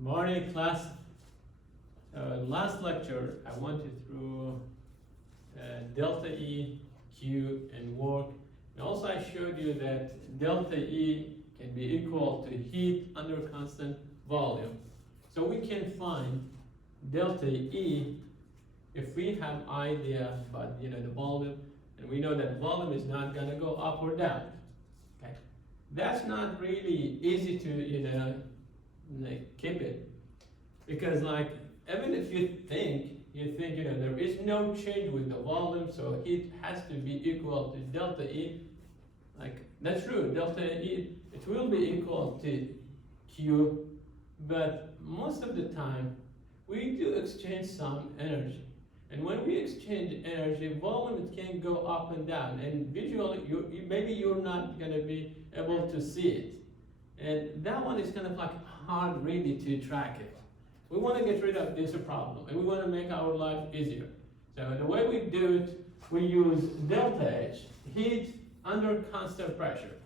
Morning class. Last lecture I went you through delta E, Q, and work. And also I showed you that delta E can be equal to heat under constant volume. So we can find delta E if we have idea about the volume, and we know that volume is not gonna go up or down. Okay, that's not really easy to keep it, because even if you think there is no change with the volume, so heat has to be equal to delta E. That's true, delta E, it will be equal to Q, but most of the time we do exchange some energy. And when we exchange energy, volume, it can go up and down, and visually maybe you're not going to be able to see it. And that one is kind of hard really to track it. We want to get rid of this problem, and we want to make our life easier. So the way we do it, we use delta H, heat under constant pressure.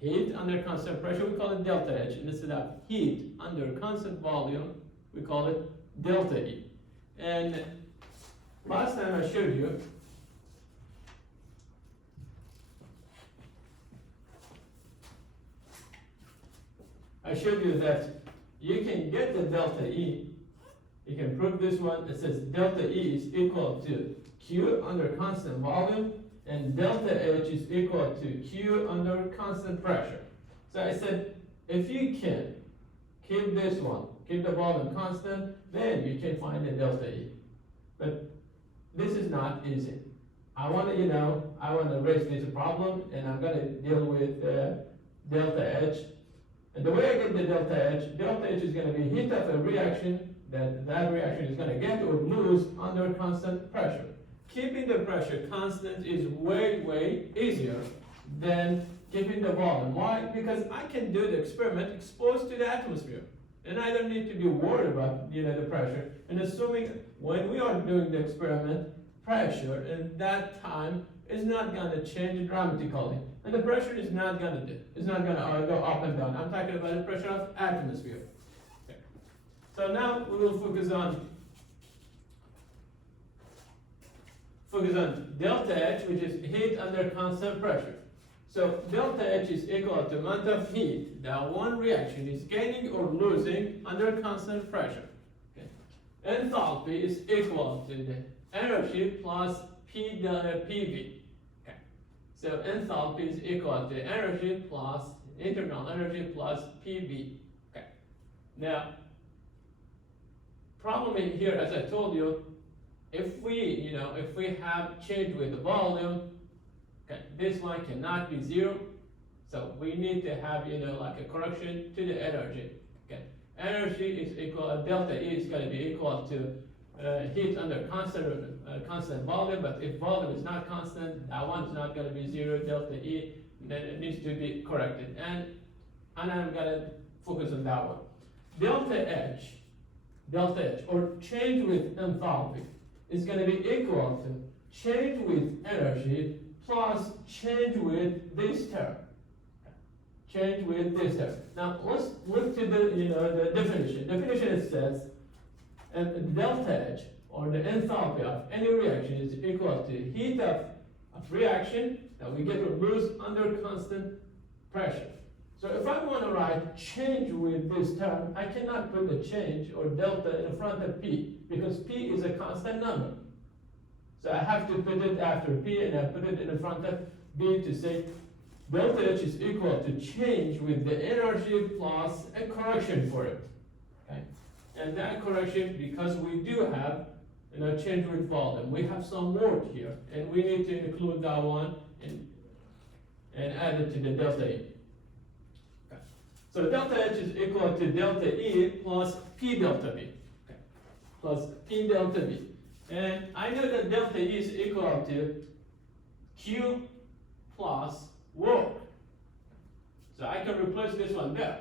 Heat under constant pressure, we call it delta H. And instead of heat under constant volume, we call it delta E. And last time I showed you, that you can get the delta E. You can prove this one. It says delta E is equal to Q under constant volume, and delta H is equal to Q under constant pressure. So I said, if you can keep this one, keep the volume constant, then you can find the delta E. But this is not easy. I want to raise this problem, and I'm going to deal with delta H. And the way I get the delta H is going to be heat of a reaction that reaction is going to get or lose under constant pressure. Keeping the pressure constant is way, way easier than keeping the volume. Why? Because I can do the experiment exposed to the atmosphere, and I don't need to be worried about the pressure. And assuming when we are doing the experiment, pressure in that time is not going to change dramatically, and the pressure is not going to go up and down. I'm talking about the pressure of atmosphere. Okay. So now we will focus on delta H, which is heat under constant pressure. So delta H is equal to amount of heat that one reaction is gaining or losing under constant pressure. Okay. Enthalpy is equal to the energy plus P delta PV. Okay. So enthalpy is equal to energy plus internal energy plus PV. Okay. Now, problem in here, as I told you, if we have change with the volume, okay, this one cannot be zero, so we need to have a correction to the energy. Okay, energy is equal, delta E is going to be equal to heat under constant volume. But if volume is not constant, that one is not going to be zero, delta E, then it needs to be corrected. And I'm going to focus on that one. Delta H, or change with enthalpy, is going to be equal to change with energy plus change with this term. Change with this term. Now let's look to the definition. Definition, it says delta H, or the enthalpy of any reaction, is equal to heat of reaction that we get or lose under constant pressure. So if I want to write change with this term, I cannot put the change or delta in front of P, because P is a constant number. So I have to put it after P, and I put it in front of B to say delta H is equal to change with the energy plus a correction for it. Okay? And that correction, because we do have change with volume, we have some work here, and we need to include that one and add it to the delta E. So delta H is equal to delta E plus P delta B. Okay. Plus P delta B. And I know that delta E is equal to Q plus work. So I can replace this one there.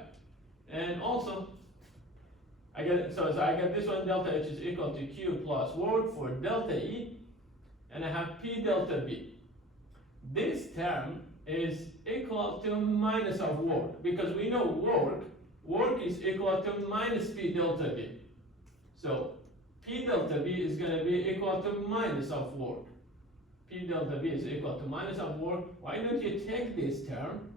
And also, I get this one, delta H is equal to Q plus work for delta E, and I have P delta B. This term is equal to minus of work, because we know work is equal to minus P delta V. So P delta V is going to be equal to minus of work. P delta V is equal to minus of work. Why don't you take this term,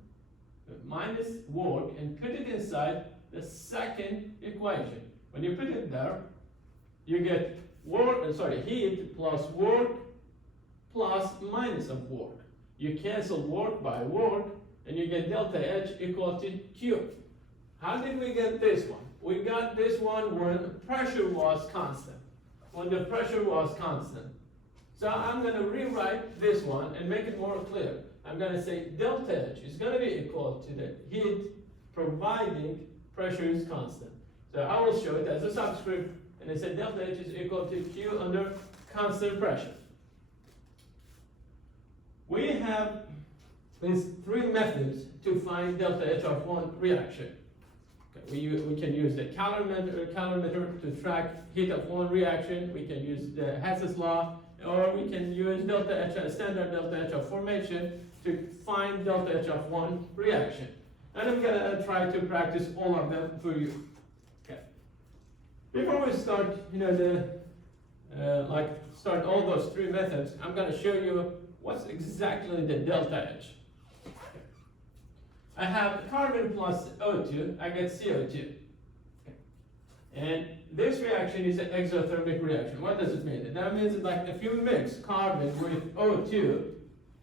minus work, and put it inside the second equation? When you put it there, you get heat plus work plus minus of work. You cancel work by work, and you get delta H equal to Q. How did we get this one? We got this one when pressure was constant. When the pressure was constant. So I'm going to rewrite this one and make it more clear. I'm going to say delta H is going to be equal to the heat providing pressure is constant. So I will show it as a subscript, and I say delta H is equal to Q under constant pressure. We have these three methods to find delta H of one reaction. Okay, we can use the calorimeter to track heat of one reaction. We can use the Hess's law, or we can use delta H, standard delta H of formation, to find delta H of one reaction. And I'm going to try to practice all of them for you. Okay. Before we start, start all those three methods, I'm going to show you what's exactly the delta H. I have carbon plus O2, I get CO2. Okay. And this reaction is an exothermic reaction. What does it mean? That means like if you mix carbon with O2,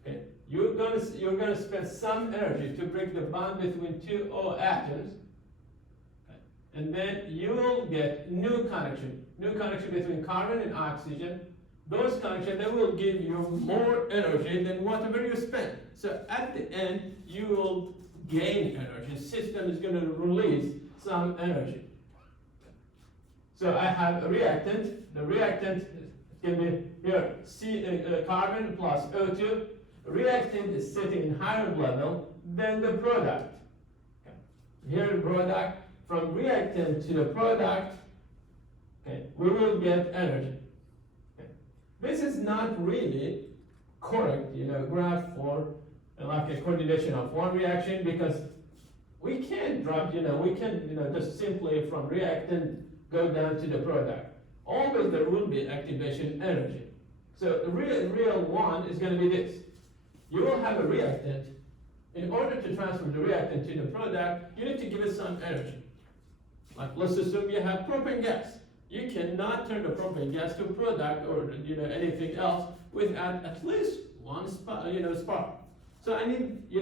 okay, you're gonna spend some energy to break the bond between two O atoms, okay, and then you will get new connection between carbon and oxygen. Those connections, they will give you more energy than whatever you spend. So at the end, you will gain energy. The system is going to release some energy. So I have a reactant. The reactant can be here carbon plus O2. Reactant is sitting in higher level than the product. Okay. Here the product, from reactant to the product, okay, we will get energy. Okay. This is not really correct, graph for like a coordination of one reaction, because we can't drop, we can, just simply from reactant go down to the product. Always there will be activation energy. So the real one is going to be this. You will have a reactant. In order to transfer the reactant to the product, you need to give it some energy. Like let's assume you have propane gas. You cannot turn the propane gas to product or anything else without at least one spark. So I need to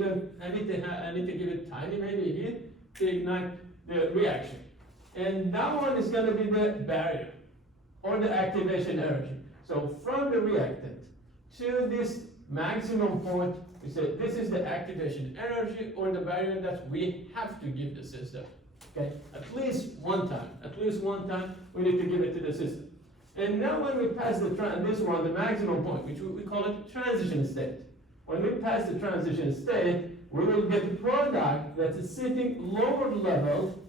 give it tiny maybe heat to ignite the reaction. And that one is going to be the barrier or the activation energy. So from the reactant to this maximum point, we say this is the activation energy or the barrier that we have to give the system. Okay, at least one time we need to give it to the system. And now when we pass this one, the maximum point, which we call it transition state. When we pass the transition state, we will get a product that is sitting lower level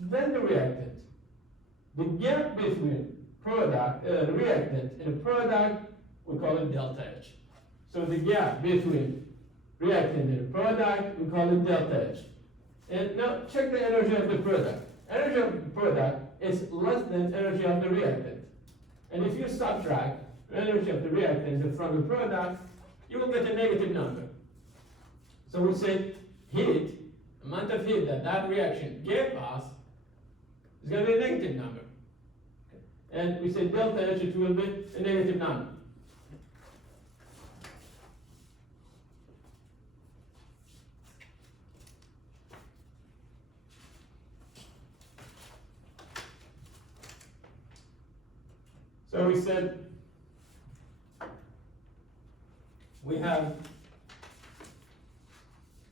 than the reactant. The gap between reactant and the product, we call it delta H. So the gap between reactant and product, we call it delta H. And now check the energy of the product. Energy of the product is less than energy of the reactant. And if you subtract energy of the reactant from the product, you will get a negative number. So we say heat, amount of heat that reaction gave us is going to be a negative number. Okay. And we say delta H, it will be a negative number. So we said we have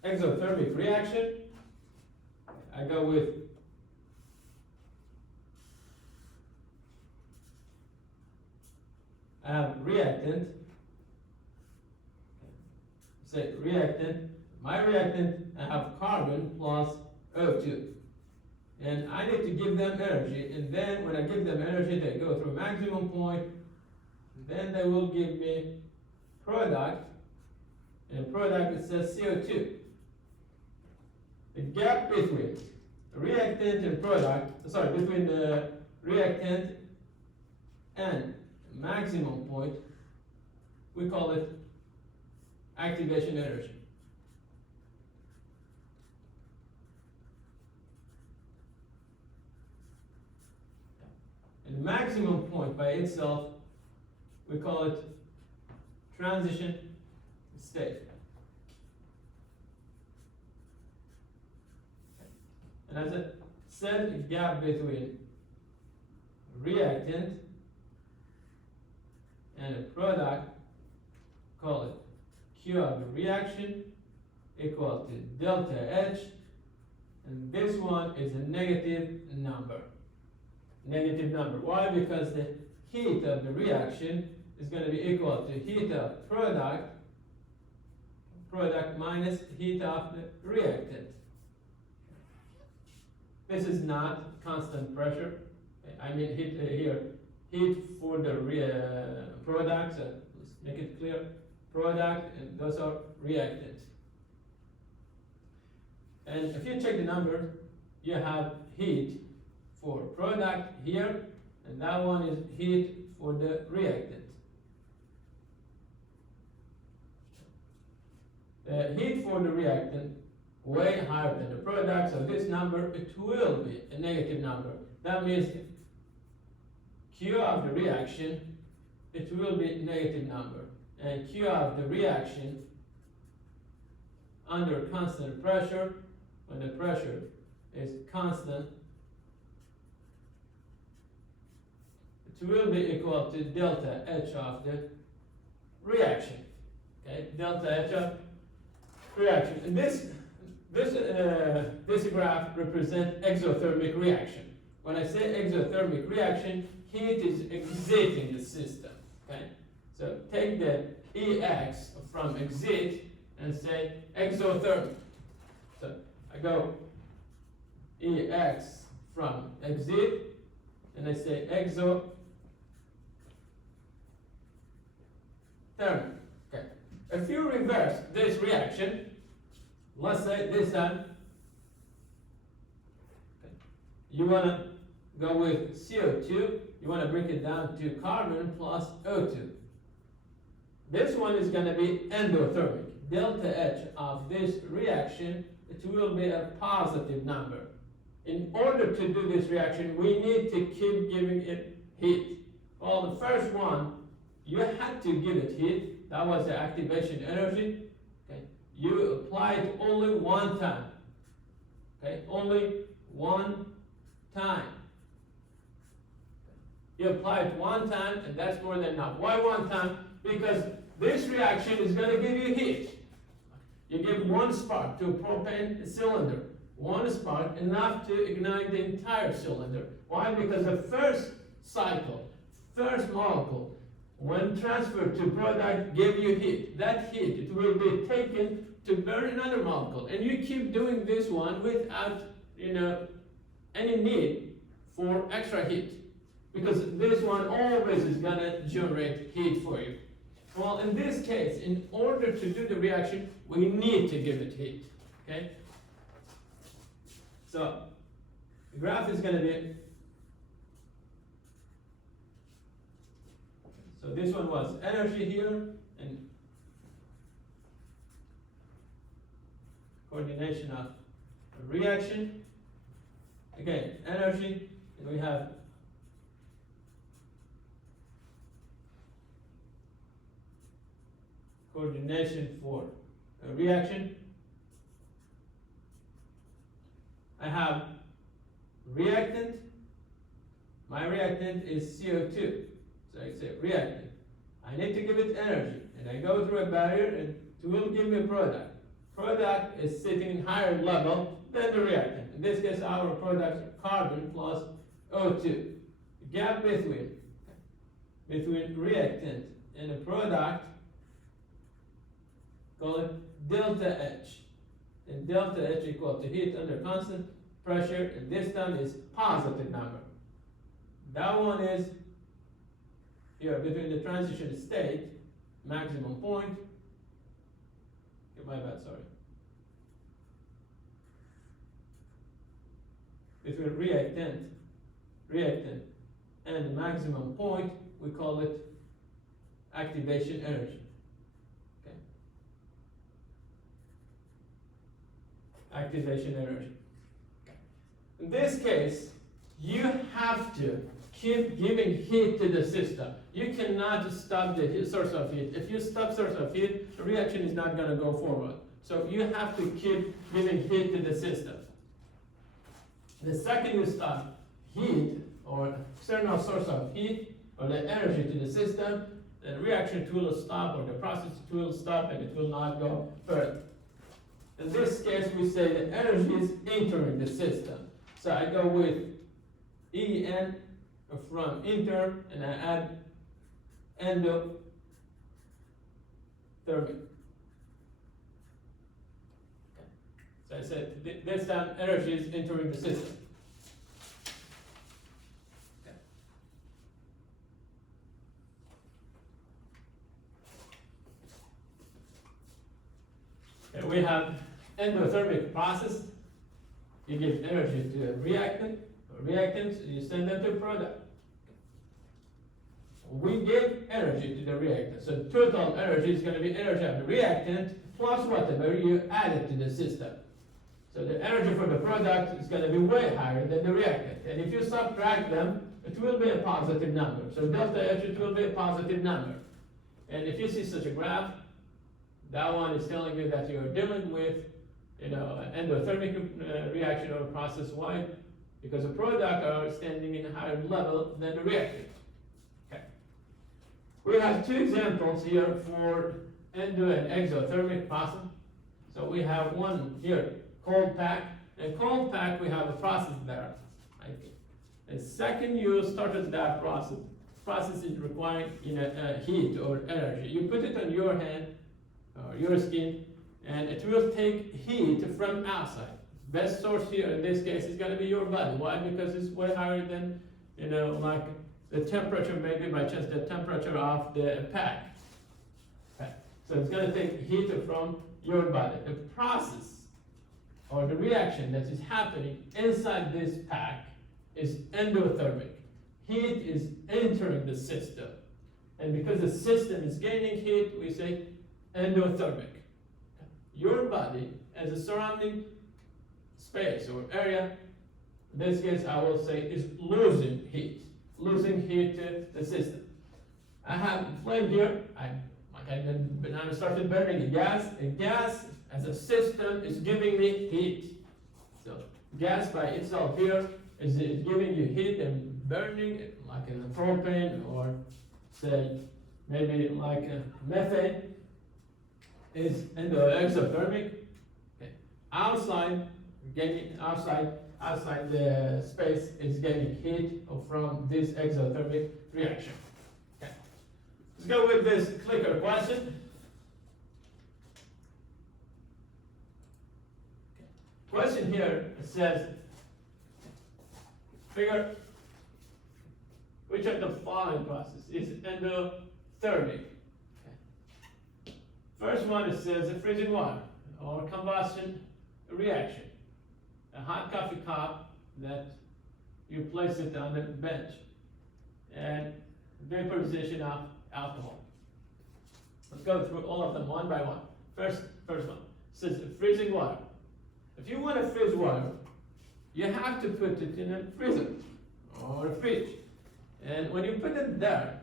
exothermic reaction. I go with reactant. Say reactant. My reactant, I have carbon plus O2. And I need to give them energy. And then when I give them energy, they go through maximum point. Then they will give me product. And product, it says CO2. The gap between reactant and product, sorry, between the reactant and maximum point, we call it activation energy. And maximum point by itself, we call it transition state. And as I said, a gap between reactant and a product, call it Q of the reaction equal to delta H, and this one is a negative number. Negative number. Why? Because the heat of the reaction is going to be equal to heat of product minus heat of the reactant. This is not constant pressure. I mean heat here. Heat for the product, so let's make it clear. Product, and those are reactants. And if you check the number, you have heat for product here, and that one is heat for the reactant. The heat for the reactant way higher than the product, so this number, it will be a negative number. That means Q of the reaction, it will be a negative number. And Q of the reaction under constant pressure, when the pressure is constant, it will be equal to delta H of the reaction. Okay, delta H of reaction. And this graph represents exothermic reaction. When I say exothermic reaction, heat is exiting the system. Okay, so take the EX from exit and say exothermic. So I go EX from exit and I say exothermic. Okay. If you reverse this reaction, let's say this time you want to go with CO2, you want to break it down to carbon plus O2. This one is going to be endothermic. Delta H of this reaction, it will be a positive number. In order to do this reaction, we need to keep giving it heat. Well, the first one, you had to give it heat. That was the activation energy. Okay. You applied only one time. Okay, only one time. You apply it one time, and that's more than enough. Why one time? Because this reaction is going to give you heat. You give one spark to a propane cylinder. One spark, enough to ignite the entire cylinder. Why? Because the first cycle, first molecule, when transferred to product, give you heat. That heat, it will be taken to burn another molecule. And you keep doing this one without, any need for extra heat. Because this one always is going to generate heat for you. Well, in this case, in order to do the reaction, we need to give it heat. Okay? So, the graph is going to be, so this one was energy here, and coordination of reaction. Again, energy, and we have coordination for a reaction. I have reactant. My reactant is CO2. So I say reactant. I need to give it energy. And I go through a barrier and it will give me a product. Product is sitting in higher level than the reactant. In this case, our product is carbon plus O2. The gap between reactant and a product, call it delta H. And delta H equal to heat under constant pressure, and this time is positive number. That one is here between the transition state, maximum point. Okay, my bad, sorry. between reactant and the maximum point, we call it activation energy. Okay. Activation energy. In this case, you have to keep giving heat to the system. You cannot stop the source of heat. If you stop source of heat, the reaction is not going to go forward. So you have to keep giving heat to the system. The second you stop heat or external source of heat or the energy to the system, the reaction tool will stop or the process tool will stop and it will not go further. In this case, we say the energy is entering the system. So I go with En from enter and I add endothermic. So I said this time energy is entering the system. Okay, we have endothermic process. You give energy to a reactant or reactants, and you send them to product. We give energy to the reactant. So total energy is going to be energy of the reactant plus whatever you added to the system. So the energy for the product is going to be way higher than the reactant. And if you subtract them, it will be a positive number. So delta H, it will be a positive number. And if you see such a graph, that one is telling you that you're dealing with, endothermic reaction or process Y, because the product are standing in a higher level than the reactant. Okay. We have two examples here for endo and exothermic process. So we have one here, cold pack. And cold pack, we have a process there. Right? And second, you started that process. Process is requiring heat or energy. You put it on your hand or your skin, and it will take heat from outside. Best source here in this case is going to be your body. Why? Because it's way higher than, like the temperature, maybe by chance the temperature of the pack. Okay. So it's going to take heat from your body. The process or the reaction that is happening inside this pack is endothermic. Heat is entering the system. And because the system is gaining heat, we say endothermic. Your body as a surrounding space or area, in this case I will say, is losing heat to the system. I have flame here, I started burning a gas, and gas as a system is giving me heat. So gas by itself here is giving you heat and burning, like in a propane or say maybe like a methane is exothermic. Okay. Outside the space is getting heat from this exothermic reaction. Okay. Let's go with this clicker question. Okay. Question here says, figure which of the following process is endothermic. First one, it says a freezing water or combustion reaction. A hot coffee cup that you place it on the bench and vaporization of alcohol. Let's go through all of them one by one. First one, it says freezing water. If you want to freeze water, you have to put it in a freezer or a fridge. And when you put it there,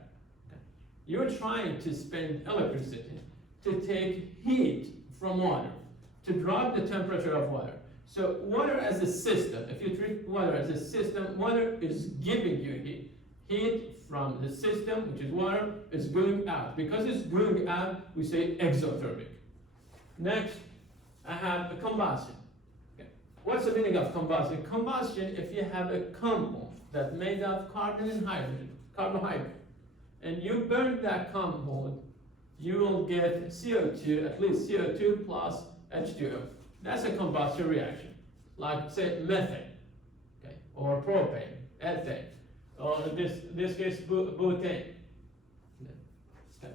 you're trying to spend electricity to take heat from water, to drop the temperature of water. So water as a system, if you treat water as a system, water is giving you heat. Heat from the system, which is water, is going out. Because it's going out, we say exothermic. Next, I have a combustion. Okay. What's the meaning of combustion? Combustion, if you have a compound that's made of carbon and hydrogen, carbohydrate, and you burn that compound, you will get CO2, at least CO2 plus H2O. That's a combustion reaction, like say methane, okay, or propane, ethane, or in this case butane.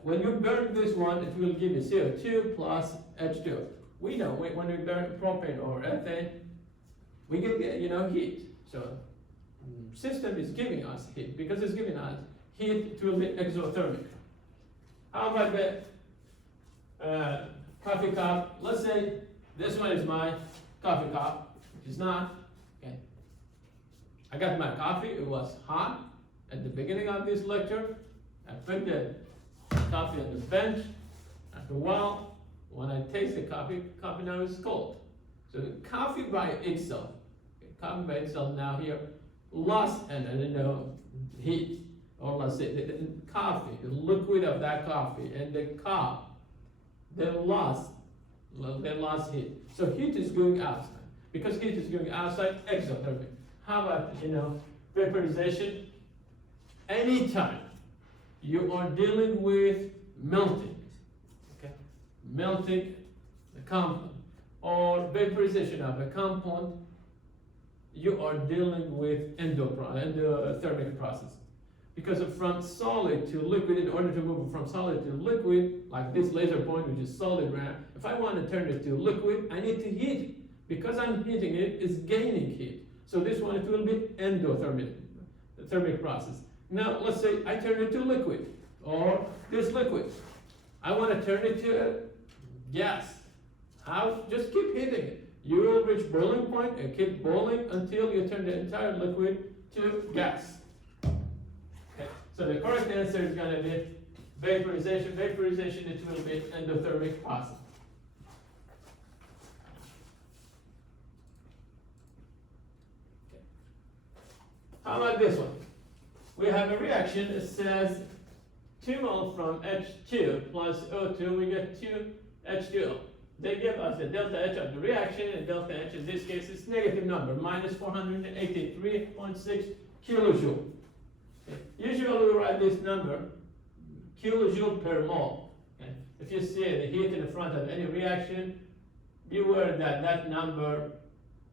When you burn this one, it will give you CO2 plus H2O. We know when we burn propane or ethane, we get heat. So system is giving us heat. Because it's giving us heat, it will be exothermic. How about the coffee cup? Let's say this one is my coffee cup, which is not. Okay. I got my coffee, it was hot at the beginning of this lecture. I put the coffee on the bench. After a while, when I taste the coffee now is cold. So the coffee by itself now here lost heat, or let's say the coffee, the liquid of that coffee and the cup, they lost heat. So heat is going outside. Because heat is going outside, exothermic. How about vaporization? Anytime you are dealing with melting, okay, melting the compound or vaporization of a compound, you are dealing with endothermic process. Because from solid to liquid, in order to move from solid to liquid, like this laser point, which is solid RAM, if I want to turn it to liquid, I need to heat it. Because I'm heating it, it's gaining heat. So this one, it will be endothermic, the thermic process. Now, let's say I turn it to liquid, or this liquid. I want to turn it to gas. How? Just keep heating it. You will reach boiling point and keep boiling until you turn the entire liquid to gas. Okay. So the correct answer is going to be vaporization. Vaporization, it will be endothermic process. Okay. How about this one? We have a reaction. It says 2 mole from H2 plus O2, we get 2 H2O. They give us the delta H of the reaction, and delta H in this case is negative number, minus 483.6 kilojoule. Okay. Usually we write this number, kilojoule per mole. Okay. If you see the heat in the front of any reaction, beware that that number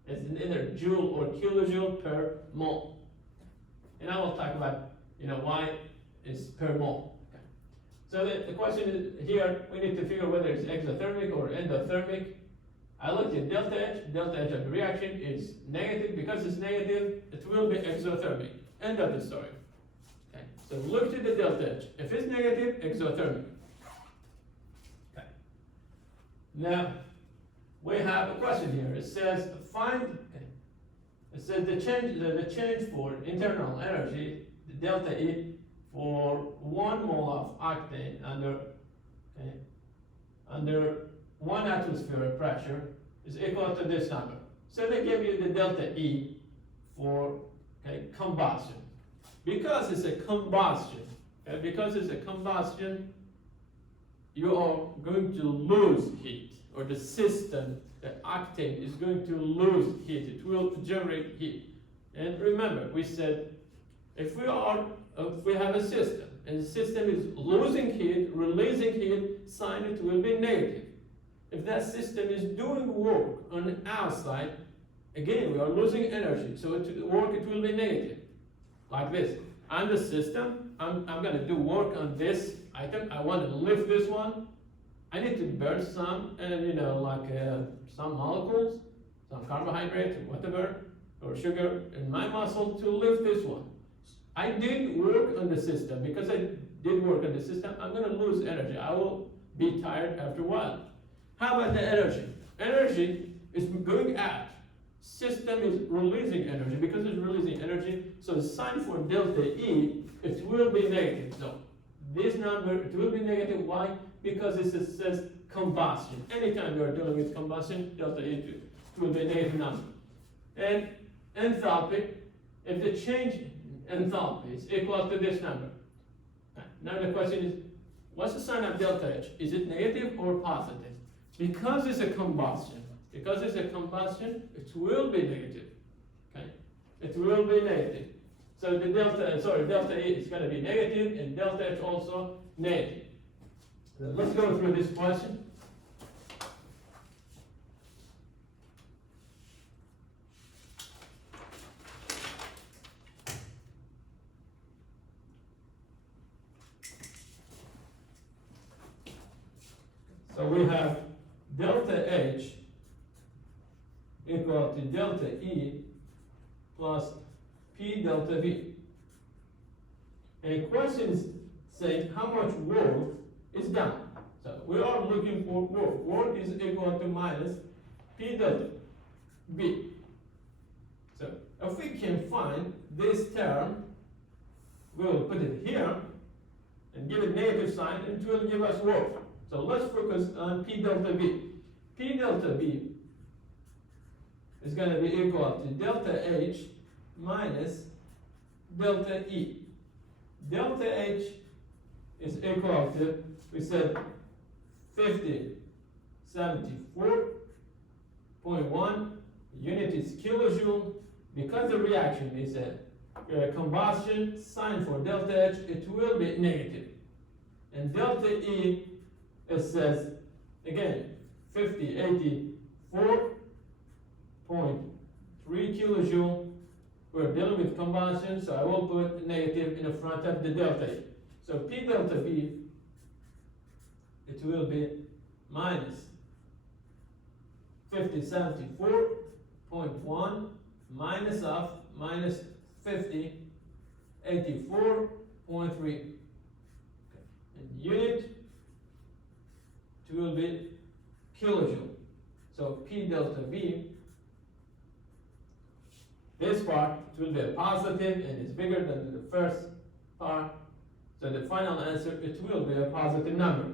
is either joule or kilojoule per mole. And I will talk about why it's per mole. Okay. So the question is here, we need to figure whether it's exothermic or endothermic. I looked at delta H of the reaction is negative. Because it's negative, it will be exothermic. End of the story. Okay. So look to the delta H. If it's negative, exothermic. Okay. Now, we have a question here. It says find. It says the change for internal energy, the delta E, for 1 mole of octane under 1 atmospheric pressure is equal to this number. So they give you the delta E for combustion. Because it's a combustion, you are going to lose heat, or the system, the octane, is going to lose heat. It will generate heat. And remember, we said if we have a system, and the system is losing heat, releasing heat, sign it will be negative. If that system is doing work on the outside, again, we are losing energy, so it will be negative. Like this. I'm the system, I'm going to do work on this item, I want to lift this one, I need to burn some, some molecules, some carbohydrates, or whatever, or sugar in my muscle to lift this one. I did work on the system. Because I did work on the system, I'm going to lose energy. I will be tired after a while. How about the energy? Energy is going out. System is releasing energy. Because it's releasing energy, so the sign for delta E, it will be negative. So this number, it will be negative. Why? Because it says combustion. Anytime you are dealing with combustion, delta E, it will be a negative number. And enthalpy, if the change in enthalpy is equal to this number. Now the question is, what's the sign of delta H? Is it negative or positive? Because it's a combustion, it will be negative. Okay? It will be negative. So the delta E is going to be negative, and delta H also negative. So let's go through this question. So we have delta H equal to delta E plus P delta V. And questions saying how much work is done. So we are looking for work. Work is equal to minus P delta V. So if we can find this term, we will put it here and give it negative sign, and it will give us work. So let's focus on P delta V. P delta V is going to be equal to delta H minus delta E. Delta H is equal to, we said, 5074.1. Unit is kilojoule. Because the reaction is a combustion, sign for delta H, it will be negative. And delta E, it says, again, 5084.3 kilojoule. We're dealing with combustion, so I will put negative in the front of the delta E. So P delta V, it will be minus 5074.1 minus of minus 5084.3. And unit, it will be kilojoule. So P delta V, this part will be a positive and is bigger than the first part. So the final answer, it will be a positive number.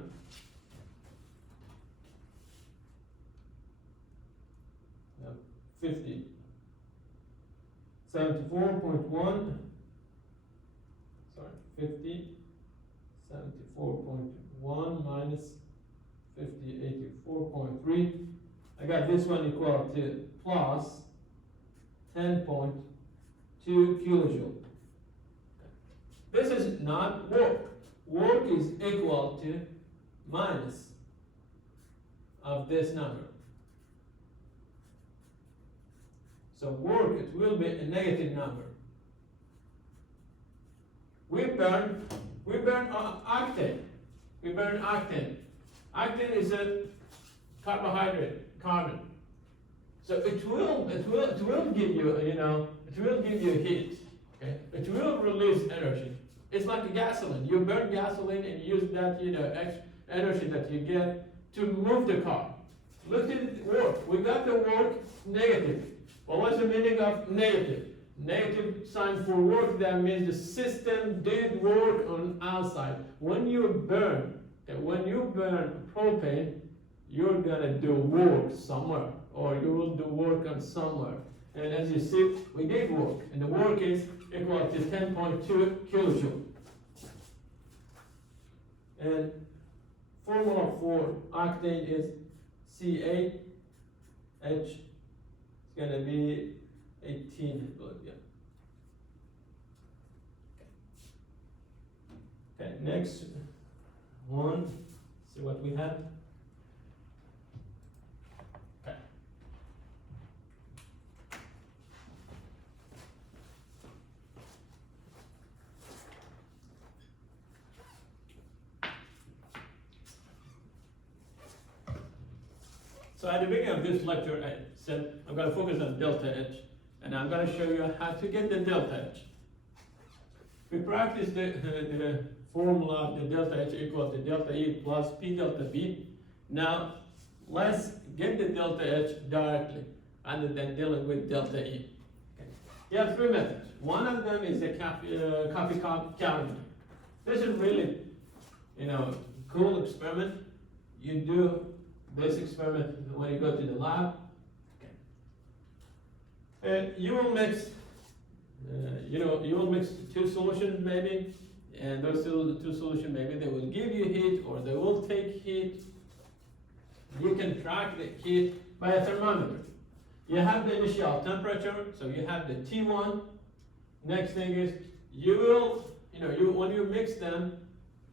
Now, 74.1, sorry, 74.1 minus 5084.3. I got this one equal to plus 10.2 kilojoule. This is not work. Work is equal to minus of this number. So work, it will be a negative number. We burn octane. We burn octane. Octane is a carbohydrate, carbon. So it will give you, it will give you heat. Okay? It will release energy. It's like a gasoline. You burn gasoline and use that, extra energy that you get to move the car. Look at work. We got the work negative. Well, what's the meaning of negative? Negative sign for work, that means the system did work on outside. When you burn propane, you're gonna do work somewhere, or you will do work on somewhere. And as you see, we did work, and the work is equal to 10.2 kilojoule. And formula for octane is C8H. It's gonna be 18, I believe, yeah. Okay, next one, see what we have. Okay. So at the beginning of this lecture, I said I'm going to focus on delta H, and I'm going to show you how to get the delta H. We practice the formula of the delta H equal to delta E plus P delta V. Now, let's get the delta H directly, rather than dealing with delta E. Okay. You have three methods. One of them is a coffee calendar. This is really, cool experiment. You do this experiment when you go to the lab. Okay. You will mix, you will mix two solutions maybe, and those two solutions maybe they will give you heat or they will take heat. You can track the heat by a thermometer. You have the initial temperature, so you have the T1. Next thing is you will, when you mix them,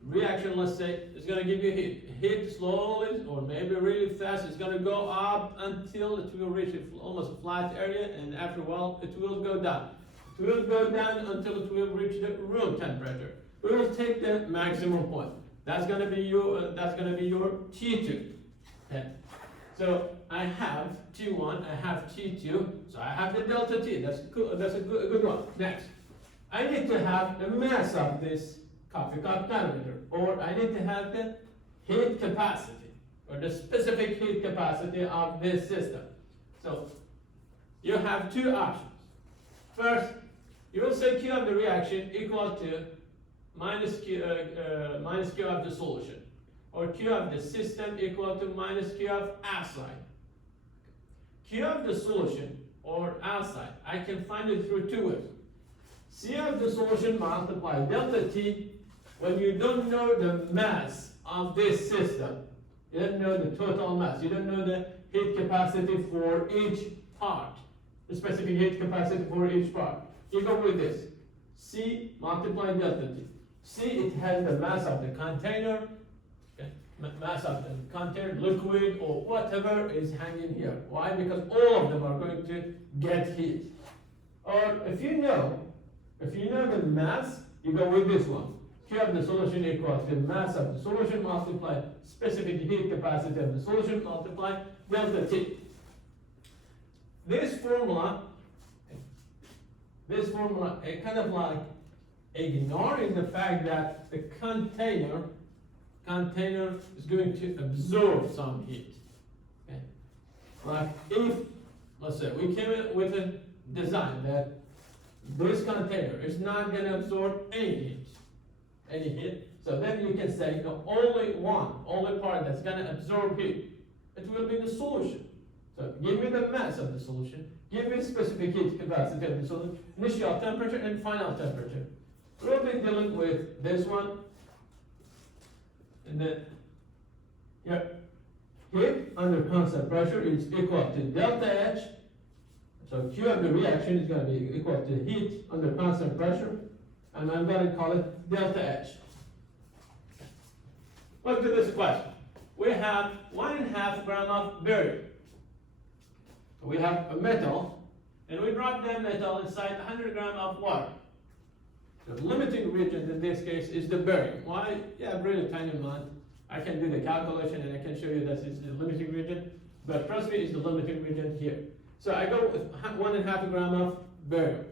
reaction, let's say, is going to give you heat. Heat slowly or maybe really fast. It's going to go up until it will reach almost a flat area, and after a while it will go down. It will go down until it will reach the room temperature. We will take the maximum point. That's going to be your T2. Okay. So I have T1, I have T2, so I have the delta T. That's good. That's a good one. Next, I need to have the mass of this coffee cup diameter, or I need to have the heat capacity, or the specific heat capacity of this system. So you have two options. First, you will say Q of the reaction equal to minus Q of the solution, or Q of the system equal to minus Q of outside. Q of the solution, or outside, I can find it through two ways. C of the solution multiply delta T when you don't know the mass of this system. You don't know the total mass. You don't know the heat capacity for each part, the specific heat capacity for each part. You go with this. C multiply delta T. C, it has the mass of the container, okay? Mass of the container, liquid, or whatever is hanging here. Why? Because all of them are going to get heat. Or if you know the mass, you go with this one. Q of the solution equals the mass of the solution multiply specific heat capacity of the solution multiply delta T. This formula, it kind of like ignoring the fact that the container is going to absorb some heat. Okay? Like if, let's say, we came in with a design that this container is not going to absorb any heat, so then you can say the only part that's going to absorb heat, it will be the solution. So give me the mass of the solution, give me specific heat capacity of the solution, initial temperature and final temperature. We'll be dealing with this one, and then here, heat under constant pressure is equal to delta H. So Q of the reaction is going to be equal to heat under constant pressure, and I'm going to call it delta H. Look at this question. We have 1.5 gram of barium. We have a metal, and we drop that metal inside 100 gram of water. The limiting reagent in this case is the barium. Why? Yeah, really tiny amount. I can do the calculation and I can show you that it's the limiting reagent, but trust me, it's the limiting reagent here. So I go with 1.5 gram of barium,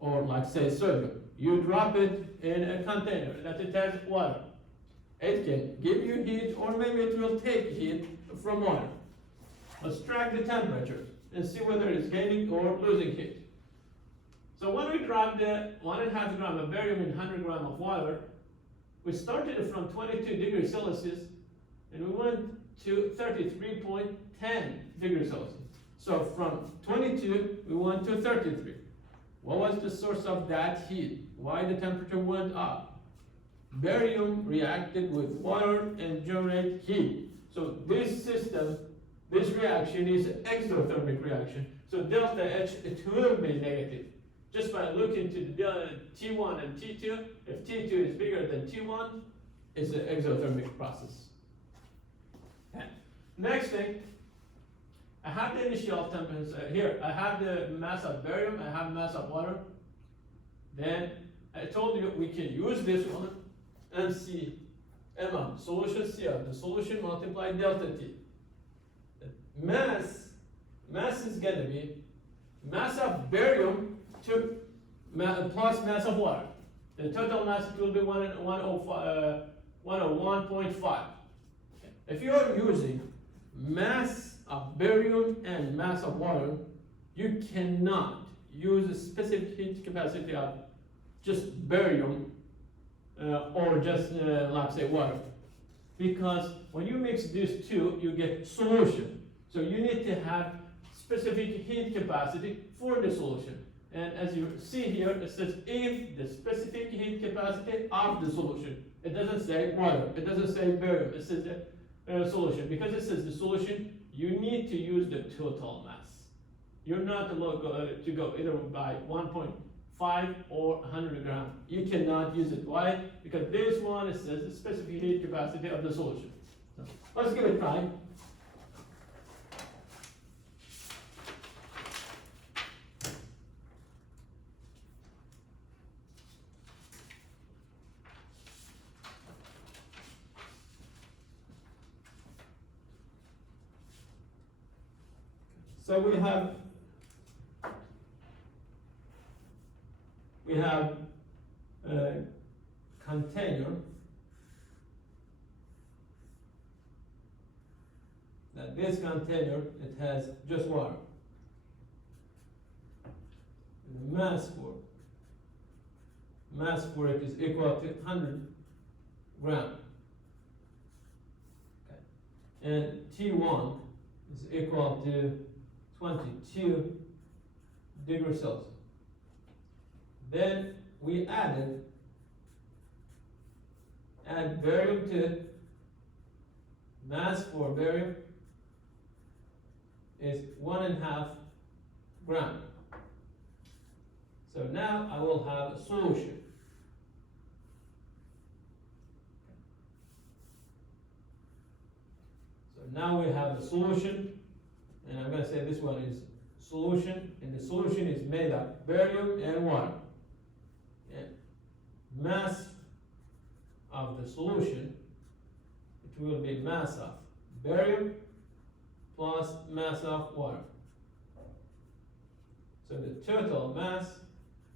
or like say sodium. You drop it in a container that it has water. It can give you heat, or maybe it will take heat from water. Let's track the temperature and see whether it's gaining or losing heat. So when we drop the 1.5 gram of barium in 100 gram of water, we started from 22 degrees Celsius and we went to 33.10 degrees Celsius. So from 22, we went to 33. What was the source of that heat? Why the temperature went up? Barium reacted with water and generated heat. So this system, this reaction is an exothermic reaction. So delta H, it will be negative. Just by looking to the T1 and T2, if T2 is bigger than T1, it's an exothermic process. Okay. Next thing, I have the initial temperature here. I have the mass of barium, I have mass of water. Then I told you we can use this one, MC, M of solution, C of the solution multiply delta T. The mass is going to be mass of barium to plus mass of water. The total mass will be 101.5. If you are using mass of barium and mass of water, you cannot use a specific heat capacity of just barium or just like say water, because when you mix these two, you get solution. So you need to have specific heat capacity for the solution. And as you see here, it says if the specific heat capacity of the solution. It doesn't say water, it doesn't say barium, it says the solution. Because it says the solution, you need to use the total mass. You're not allowed to go either by 1.5 or 100 gram. You cannot use it. Why? Because this one, it says the specific heat capacity of the solution. So let's give it a try. So we have a container that this container, it has just water. And the mass for it is equal to 100 grams. Okay. And T1 is equal to 22 degrees Celsius. Then we add barium to mass for barium is 1.5 grams. So now I will have a solution. So now we have the solution, and I'm going to say this one is solution, and the solution is made of barium and water. And mass of the solution, it will be mass of barium plus mass of water. So the total mass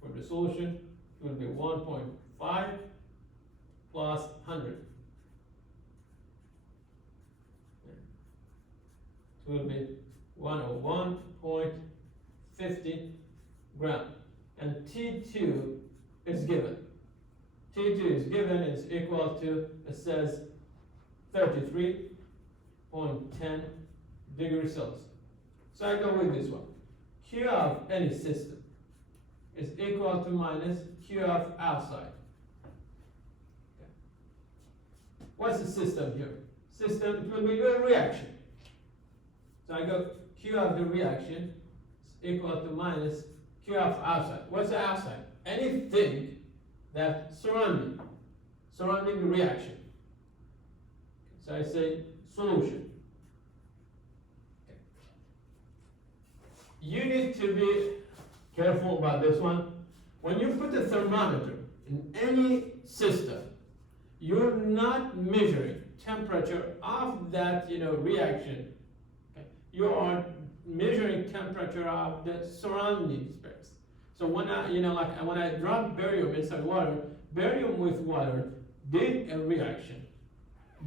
for the solution will be 1.5 plus 100. It will be 101.50 grams. And T2 is given. T2 is given is equal to, it says 33.10 degrees Celsius. So I go with this one. Q of any system is equal to minus Q of outside. Okay. What's the system here? System, it will be a reaction. So I go Q of the reaction is equal to minus Q of outside. What's the outside? Anything that surrounding the reaction. So I say solution. Okay. You need to be careful about this one. When you put a thermometer in any system, you're not measuring temperature of that reaction. Okay. You are measuring temperature of the surrounding space. So when when I drop barium inside water, barium with water did a reaction.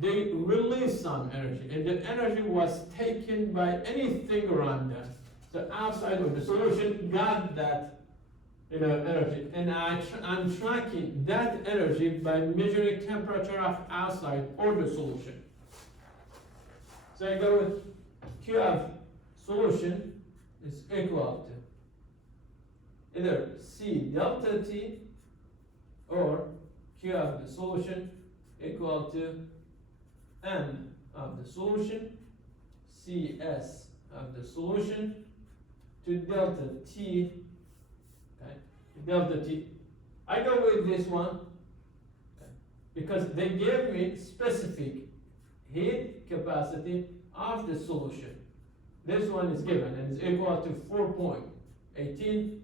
They released some energy, and the energy was taken by anything around them. So outside of the solution got that energy, and I'm tracking that energy by measuring temperature of outside or the solution. So I go with Q of solution is equal to either C delta T or Q of the solution equal to M of the solution, CS of the solution to delta T, okay, delta T. I go with this one, okay, because they gave me specific heat capacity of the solution. This one is given and is equal to 4.18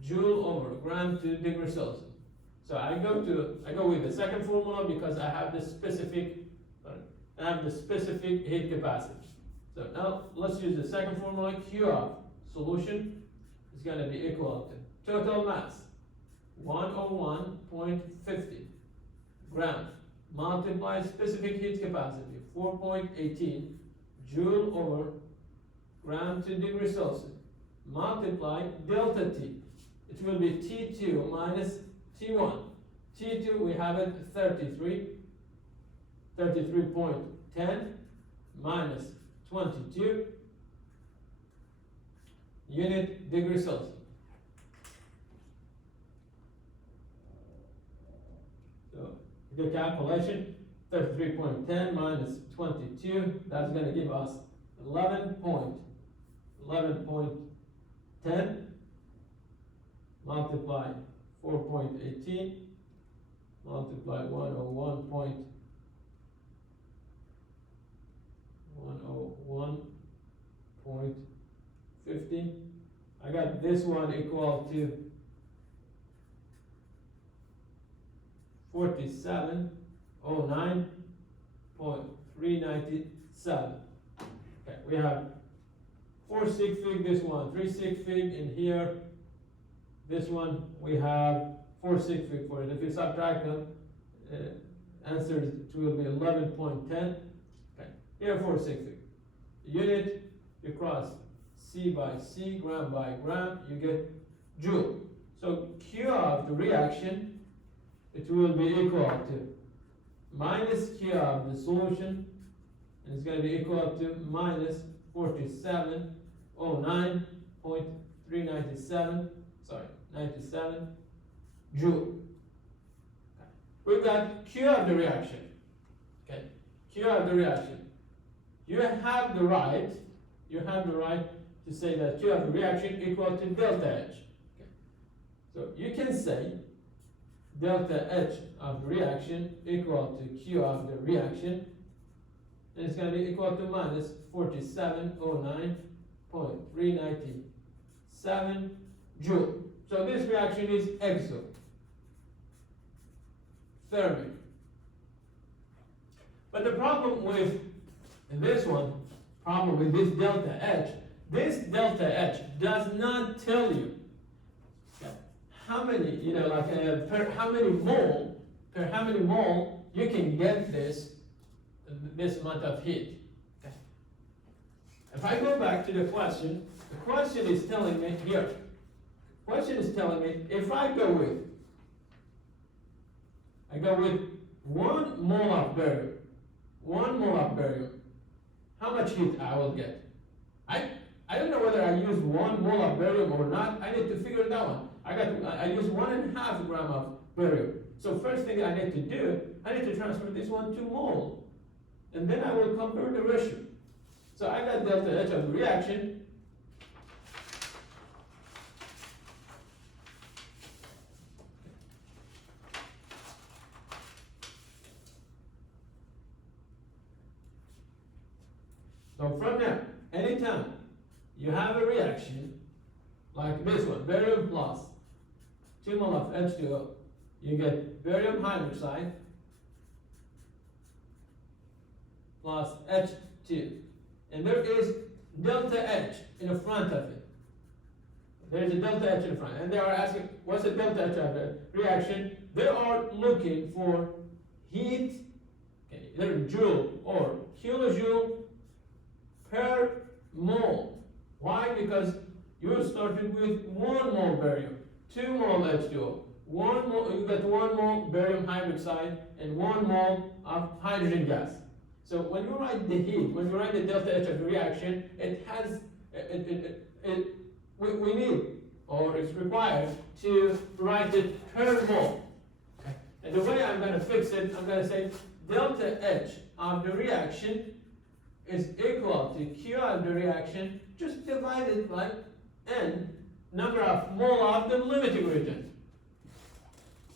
joule over gram to degrees Celsius. So I go with the second formula because I have the specific heat capacity. So now let's use the second formula. Q of solution is going to be equal to total mass 101.50 grams multiply specific heat capacity 4.18 joule over gram to degrees Celsius multiply delta T. It will be T2 minus T1. T2 we have it 33.10 minus 22 unit degrees Celsius. So the calculation, 33.10 minus 22, that's going to give us 11.10 multiply 4.18 multiply 101.50. I got this one equal to 4709.397. Okay, we have 4 sig fig, this one 3 sig fig, and here, this one we have 4 sig fig for it. If you subtract them, answer will be 11.10. Okay, here 4 sig fig. Unit, you cross C by C, gram by gram, you get joule. So Q of the reaction, it will be equal to minus Q of the solution, and it's going to be equal to minus 4709.397, sorry, 97 joule. Okay. We've got Q of the reaction. Okay, Q of the reaction. You have the right to say that Q of the reaction equal to delta H. Okay. So you can say delta H of the reaction equal to Q of the reaction, and it's going to be equal to minus 4709.397 joule. So this reaction is exothermic. But the problem with this one, problem with this delta H does not tell you how many, per how many mole you can get this amount of heat. Okay. If I go back to the question is telling me here, if I go with 1 mole of barium, how much heat I will get? I don't know whether I use 1 mole of barium or not. I need to figure that one. I use 1.5 gram of barium. So first thing I need to do, I need to transfer this one to mole, and then I will compare the ratio. So I got delta H of the reaction. So from there, anytime you have a reaction like this one, barium plus 2 mole of H2O, you get barium hydroxide plus H2, and there is delta H in the front of it. There is a delta H in front, and they are asking, what's the delta H of the reaction? They are looking for heat, okay, either joule or kilojoule per mole. Why? Because you started with 1 mole barium, 2 mole H2O, you got 1 mole barium hydroxide, and 1 mole of hydrogen gas. So when you write the heat, when you write the delta H of the reaction, we need, or it's required, to write it per mole. Okay. And the way I'm going to fix it, I'm going to say delta H of the reaction is equal to Q of the reaction, just divided by N, number of mole of the limiting region.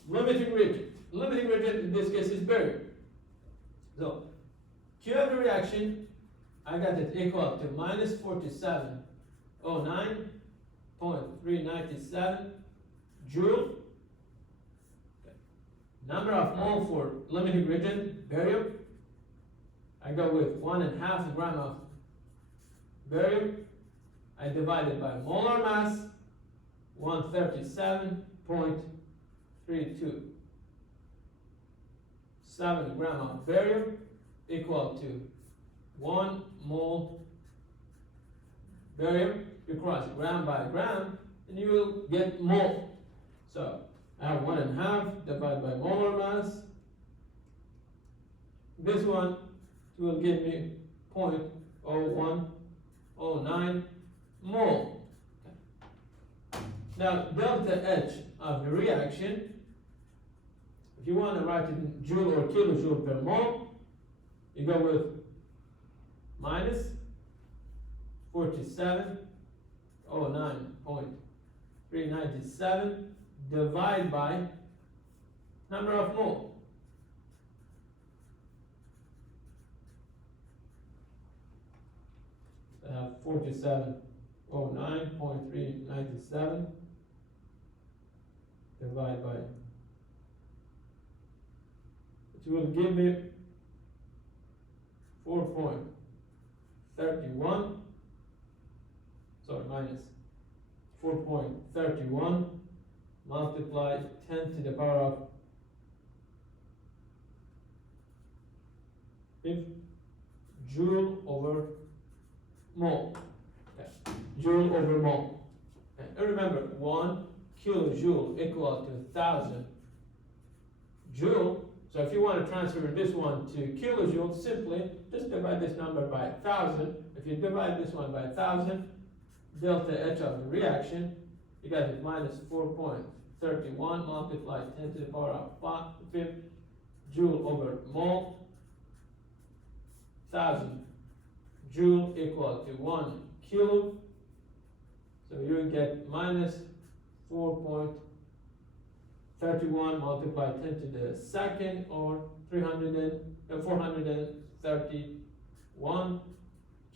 Limiting region in this case is barium. So Q of the reaction, I got it equal to minus 4709.397 joule. Okay. Number of mole for limiting region, barium, I go with 1.5 gram of barium. I divide it by molar mass, 137.327 gram of barium equal to 1 mole barium. You cross gram by gram, and you will get mole. So I have 1.5 divided by molar mass. This one will give me 0.0109 mole. Okay. Now delta H of the reaction, if you want to write it in joule or kilojoule per mole, you go with minus 4709.397 divided by number of mole. I have 4709.397 divided by, it will give me 4.31 minus 4.31 multiply 10 to the power of 5 joule over mole. Okay. Joule over mole. Okay. And remember, 1 kilojoule equal to 1,000 joule. So if you want to transfer this one to kilojoules, simply just divide this number by 1,000. If you divide this one by 1,000, delta H of the reaction, you got it minus 4.31 multiply 10 to the power of 5 joule over mole. 1,000 joule equal to 1 kilo. So you get minus 4.31 multiplied 10 to the second, or 431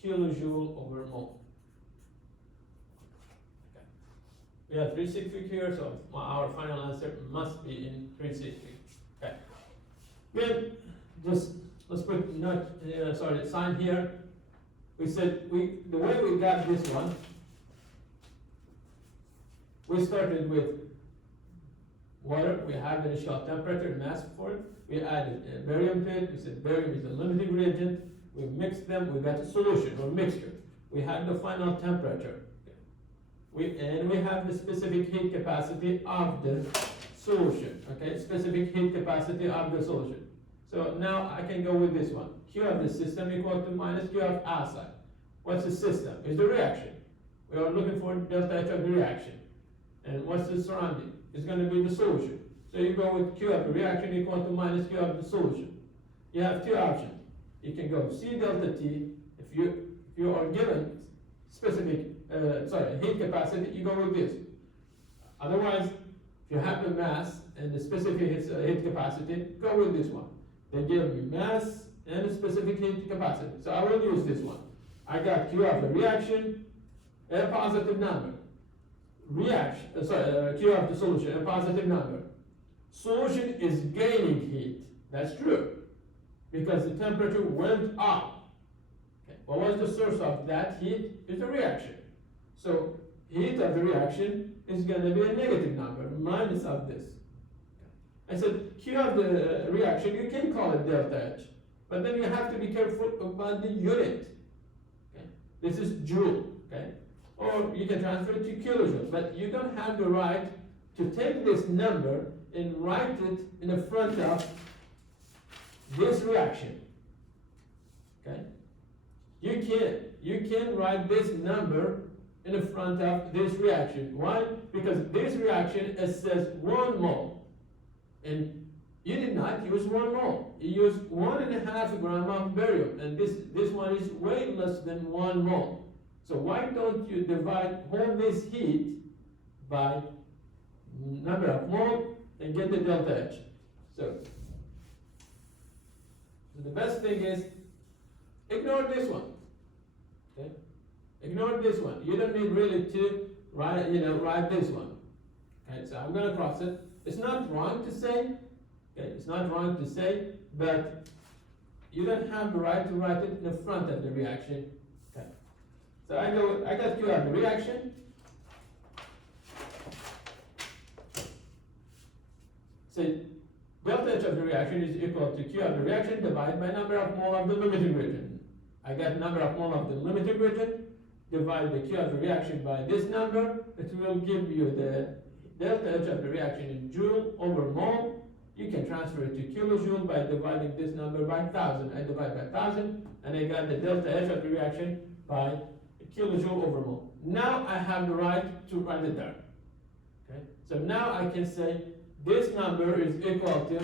kilojoule over mole. Okay. We have 360 here, so our final answer must be in 360. Okay. Then just let's put sign here. We said the way we got this one, we started with water. We have initial temperature, mass for it. We added barium to it. We said barium is a limiting reagent. We mixed them. We got a solution or mixture. We had the final temperature. We have the specific heat capacity of the solution. Okay, specific heat capacity of the solution. So now I can go with this one. Q of the system equal to minus Q of outside. What's the system? It's the reaction. We are looking for delta H of the reaction. And what's the surrounding? It's going to be the solution. So you go with Q of the reaction equal to minus Q of the solution. You have two options. You can go C delta T. If you are given specific heat capacity, you go with this. Otherwise, if you have the mass and the specific heat capacity, go with this one. They give me mass and a specific heat capacity. So I will use this one. I got Q of the reaction, a positive number. Q of the solution, a positive number. Solution is gaining heat. That's true. Because the temperature went up. Okay. What was the source of that heat? Is the reaction. So heat of the reaction is going to be a negative number, minus of this. I said Q of the reaction, you can call it delta H, but then you have to be careful about the unit. Okay. This is joule, okay? Or you can transfer it to kilojoule, but you don't have the right to take this number and write it in the front of this reaction. Okay? You can write this number in the front of this reaction. Why? Because this reaction, it says 1 mole. And you did not use 1 mole. You used 1.5 gram of barium, and this one is way less than 1 mole. So why don't you divide all this heat by number of mole and get the delta H? So the best thing is ignore this one. Okay? Ignore this one. You don't need really to write this one. Okay, so I'm gonna cross it. It's not wrong to say, okay, it's not wrong to say, but you don't have the right to write it in the front of the reaction. Okay. So I got Q of the reaction. So delta H of the reaction is equal to Q of the reaction divided by number of mole of the limiting reagent. I got number of mole of the limiting reagent, divide the Q of the reaction by this number, it will give you the delta H of the reaction in joule over mole. You can transfer it to kilojoule by dividing this number by 1,000. I divide by 1,000, and I got the delta H of the reaction by kilojoule over mole. Now I have the right to write it down. Okay? So now I can say this number is equal to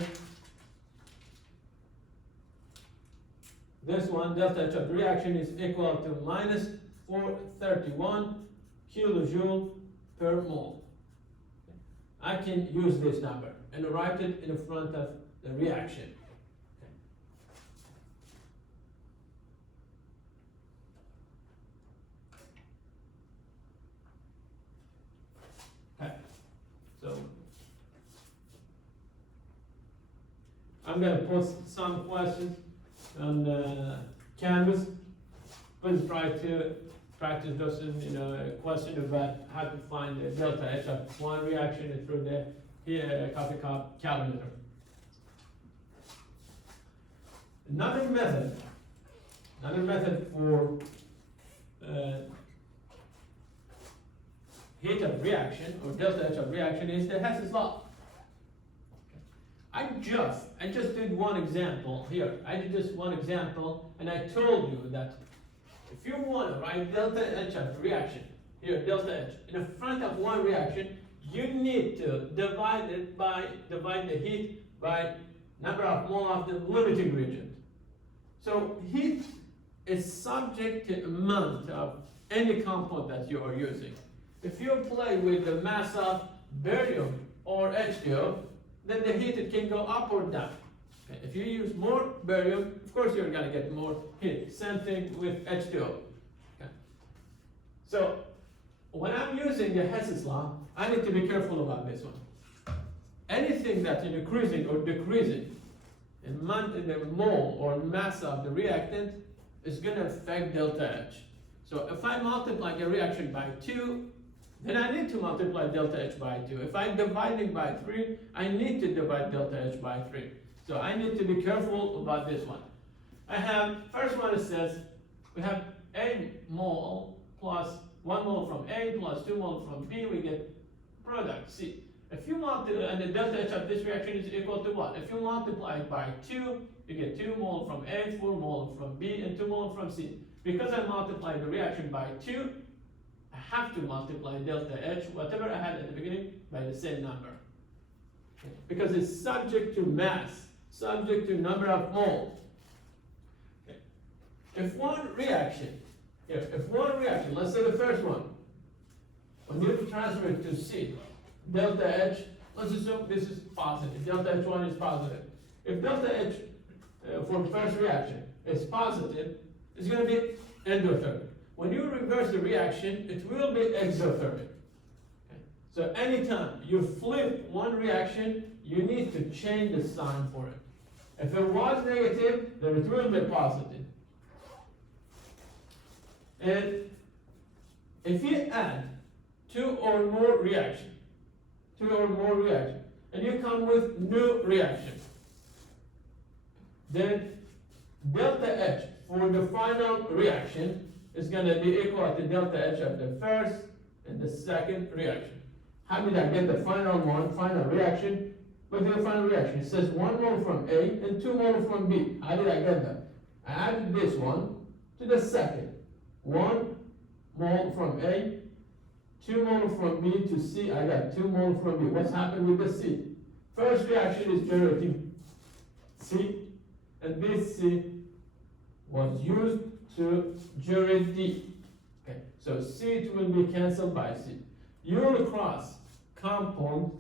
this one, delta H of the reaction is equal to minus 431 kilojoule per mole. I can use this number and write it in front of the reaction. Okay. So I'm going to post some questions on the Canvas. Please try to practice those, question about how to find the delta H of one reaction through the coffee cup calorimeter. Another method for heat of reaction or delta H of reaction is the Hess's law. I just did one example here. I did just one example, and I told you that if you want to write delta H of reaction, here delta H, in the front of one reaction, you need to divide the heat by number of mole of the limiting reagent. So heat is subject to amount of any compound that you are using. If you play with the mass of barium or H2O, then the heat it can go up or down. Okay. If you use more barium, of course you're going to get more heat. Same thing with H2O. Okay. So when I'm using the Hess's law, I need to be careful about this one. Anything that's increasing or decreasing in the mole or mass of the reactant is going to affect delta H. So if I multiply the reaction by 2, then I need to multiply delta H by 2. If I'm dividing by 3, I need to divide delta H by 3. So I need to be careful about this one. I have, first one it says, we have A mole plus 1 mole from A plus 2 mole from B, we get product C. If you multiply, and the delta H of this reaction is equal to what? If you multiply it by 2, you get 2 mole from A, 4 mole from B, and 2 mole from C. Because I multiplied the reaction by 2, I have to multiply delta H, whatever I had at the beginning, by the same number. Okay. Because it's subject to mass, subject to number of moles. Okay. If one reaction, let's say the first one, when you transfer it to C, delta H, let's assume this is positive, delta H1 is positive. If delta H for the first reaction is positive, it's going to be endothermic. When you reverse the reaction, it will be exothermic. Okay. So anytime you flip one reaction, you need to change the sign for it. If it was negative, then it will be positive. And if you add two or more reactions, and you come with new reaction, then delta H for the final reaction is going to be equal to delta H of the first and the second reaction. How did I get the final reaction? Look at the final reaction. It says 1 mole from A and 2 mole from B. How did I get that? I added this one to the second. 1 mole from A, 2 mole from B to C. I got 2 mole from B. What's happened with the C? First reaction is generating C, and this C was used to generate D. Okay, so C will be cancelled by C. You will cross compound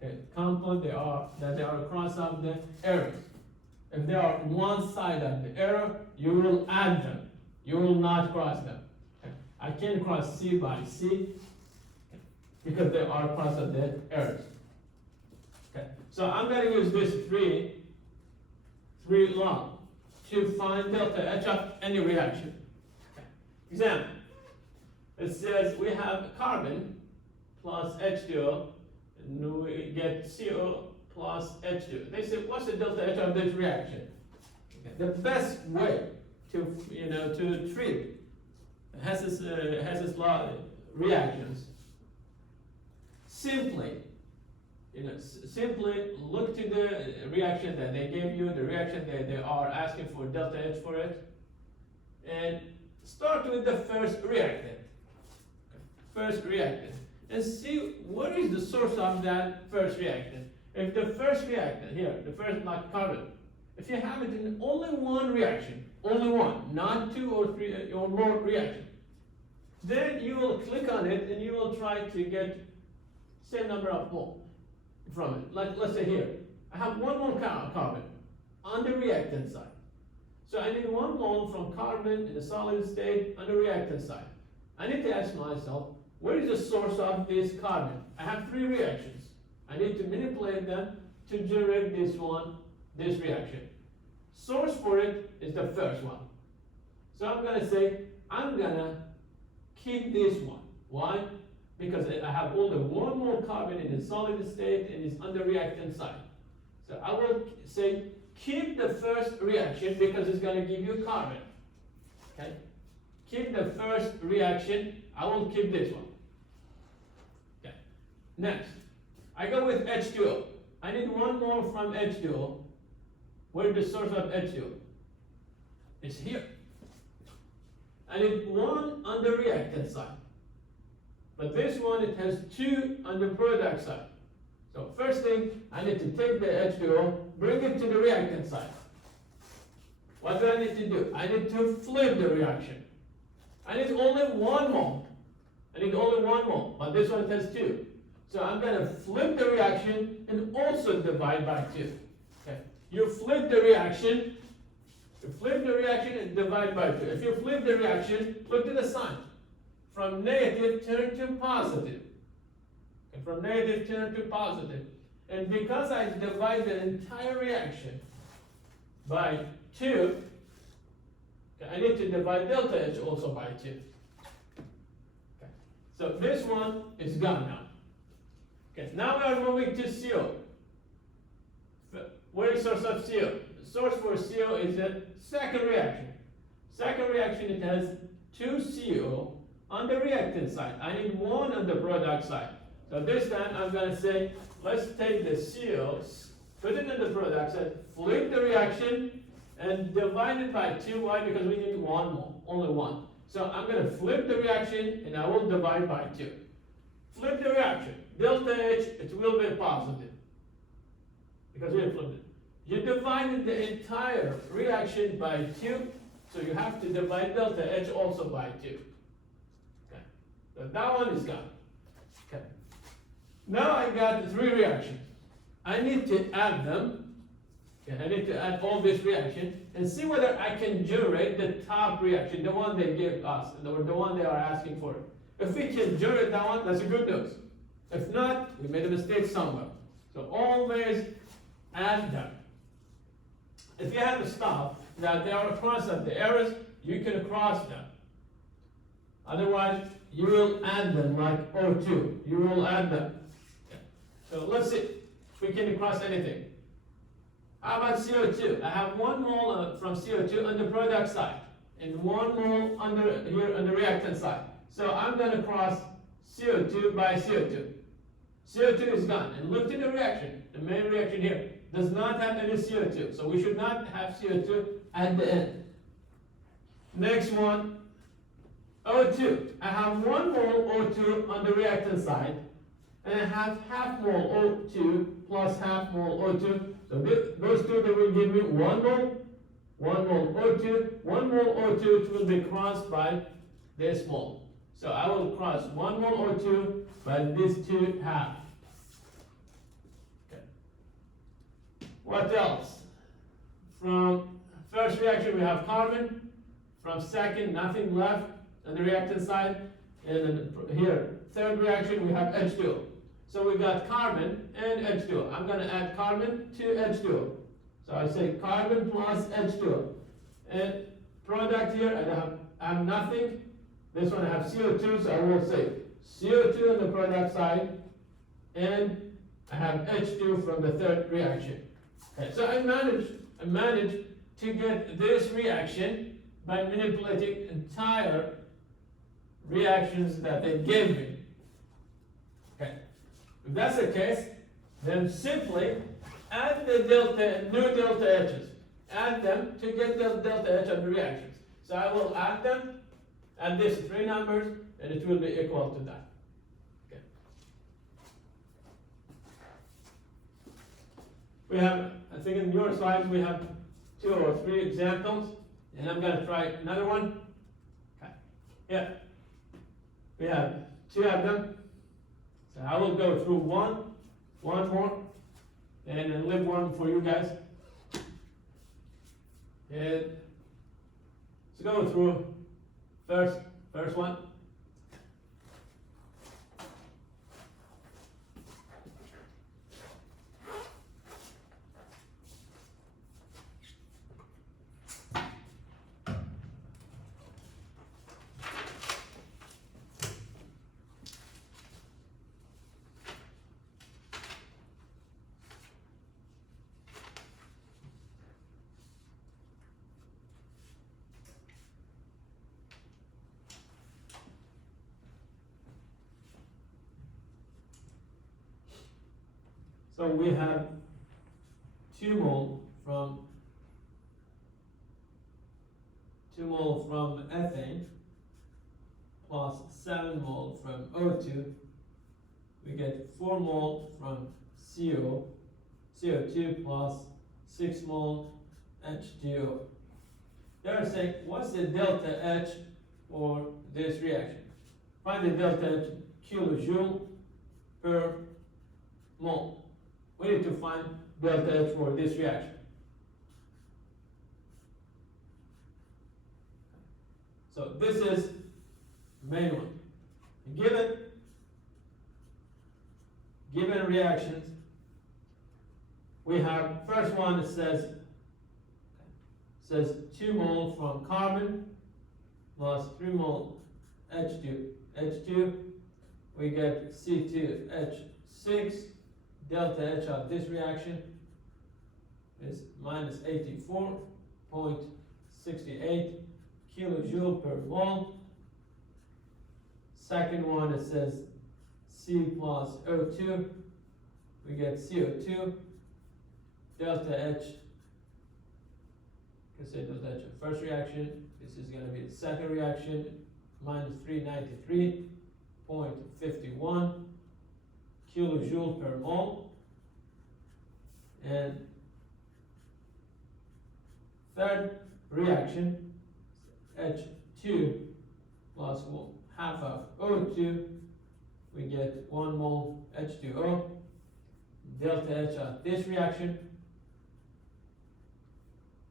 they are across of the arrows. If they are on one side of the arrow, you will add them. You will not cross them. Okay. I can cross C by C because they are across of the arrows. Okay, so I'm going to use this three law to find delta H of any reaction. Okay. Example. It says we have carbon plus H2O, and we get CO plus H2O. They say, what's the delta H of this reaction? Okay. The best way to treat Hess's law reactions, simply look to the reaction that they gave you, the reaction that they are asking for delta H for it, and start with the first reactant. And see what is the source of that first reactant. If the first reactant here, the first like carbon, if you have it in only one reaction, only one, not 2 or 3 or more reactions, then you will click on it and you will try to get same number of mole from it. Like let's say here, I have 1 mole carbon on the reactant side. So I need 1 mole from carbon in the solid state on the reactant side. I need to ask myself, where is the source of this carbon? I have 3 reactions. I need to manipulate them to generate this reaction. Source for it is the first one. So I'm going to say, I'm going to keep this one. Why? Because I have only one more carbon in the solid state and it's on the reactant side. So I will say keep the first reaction because it's going to give you carbon. Okay? Keep the first reaction. I will keep this one. Okay. Next, I go with H2O. I need one more from H2O. Where's the source of H2O? It's here. I need one on the reactant side. But this one, it has two on the product side. So first thing, I need to take the H2O, bring it to the reactant side. What do I need to do? I need to flip the reaction. I need only one mole. I need only one mole, but this one has two. So I'm going to flip the reaction and also divide by 2. Okay. You flip the reaction, and divide by 2. If you flip the reaction, look at the sign. From negative, turn to positive. Okay. From negative, turn to positive. And because I divide the entire reaction by 2, okay, I need to divide delta H also by 2. Okay. So this one is gone now. Okay, now we are moving to CO. Where is source of CO? The source for CO is the second reaction. Second reaction, it has 2 CO on the reactant side. I need 1 on the product side. So this time I'm going to say, let's take the CO, put it in the product side, flip the reaction, and divide it by 2. Why? Because we need 1 more, only 1. So I'm going to flip the reaction, and I will divide by 2. Flip the reaction. Delta H, it will be positive. Because we have flipped it. You divided the entire reaction by 2, so you have to divide delta H also by 2. Okay. So that one is gone. Okay. Now I got 3 reactions. I need to add them. Okay. I need to add all this reaction and see whether I can generate the top reaction, the one they gave us, or the one they are asking for. If we can generate that one, that's a good news. If not, we made a mistake somewhere. So always add them. If you have to stop that they are across of the errors, you can cross them. Otherwise, you will add them like O2. You will add them. Okay. So let's see if we can cross anything. How about CO2? I have 1 mole from CO2 on the product side and 1 mole here on the reactant side. So I'm going to cross CO2 by CO2. CO2 is gone. And look to the reaction. The main reaction here does not have any CO2. So we should not have CO2 at the end. Next one, O2. I have 1 mole O2 on the reactant side. And I have half mole O2 plus half mole O2. So those two, they will give me 1 mole. 1 mole O2. 1 mole O2 will be crossed by this mole. So I will cross 1 mole O2 by these 2 half. Okay. What else? From first reaction we have carbon. From second, nothing left on the reactant side. And then here, third reaction we have H2O. So we got carbon and H2O. I'm going to add carbon to H2O. So I say carbon plus H2O. And product here, I have nothing. This one I have CO2, so I will say CO2 on the product side, and I have H2 from the third reaction. Okay, so I managed to get this reaction by manipulating entire reactions that they gave me. Okay, if that's the case, then simply add the new delta H's. Add them to get the delta H of the reactions. So I will add them. Add these 3 numbers, and it will be equal to that. Okay. We have, I think in your slides, we have 2 or 3 examples, and I'm going to try another one. Okay. Yeah. We have 2 of them. So I will go through one more, and then leave one for you guys. And let's go through first one. So we have 2 mole from ethane plus 7 mole from O2. We get 4 mole from CO2 plus 6 mole H2O. They're saying, what's the delta H for this reaction? Find the delta H kilojoule per mole. We need to find delta H for this reaction. So this is main one. Given reactions, we have first one, it says 2 mole from carbon plus 3 mole H2. We get C2H6. Delta H of this reaction is minus 84.68 kilojoule per mole. Second one, it says C plus O2. We get CO2. Delta H, consider that your first reaction. This is going to be the second reaction, minus 393.51 kilojoule per mole. And third reaction, H2 plus half of O2, we get 1 mole H2O. Delta H of this reaction,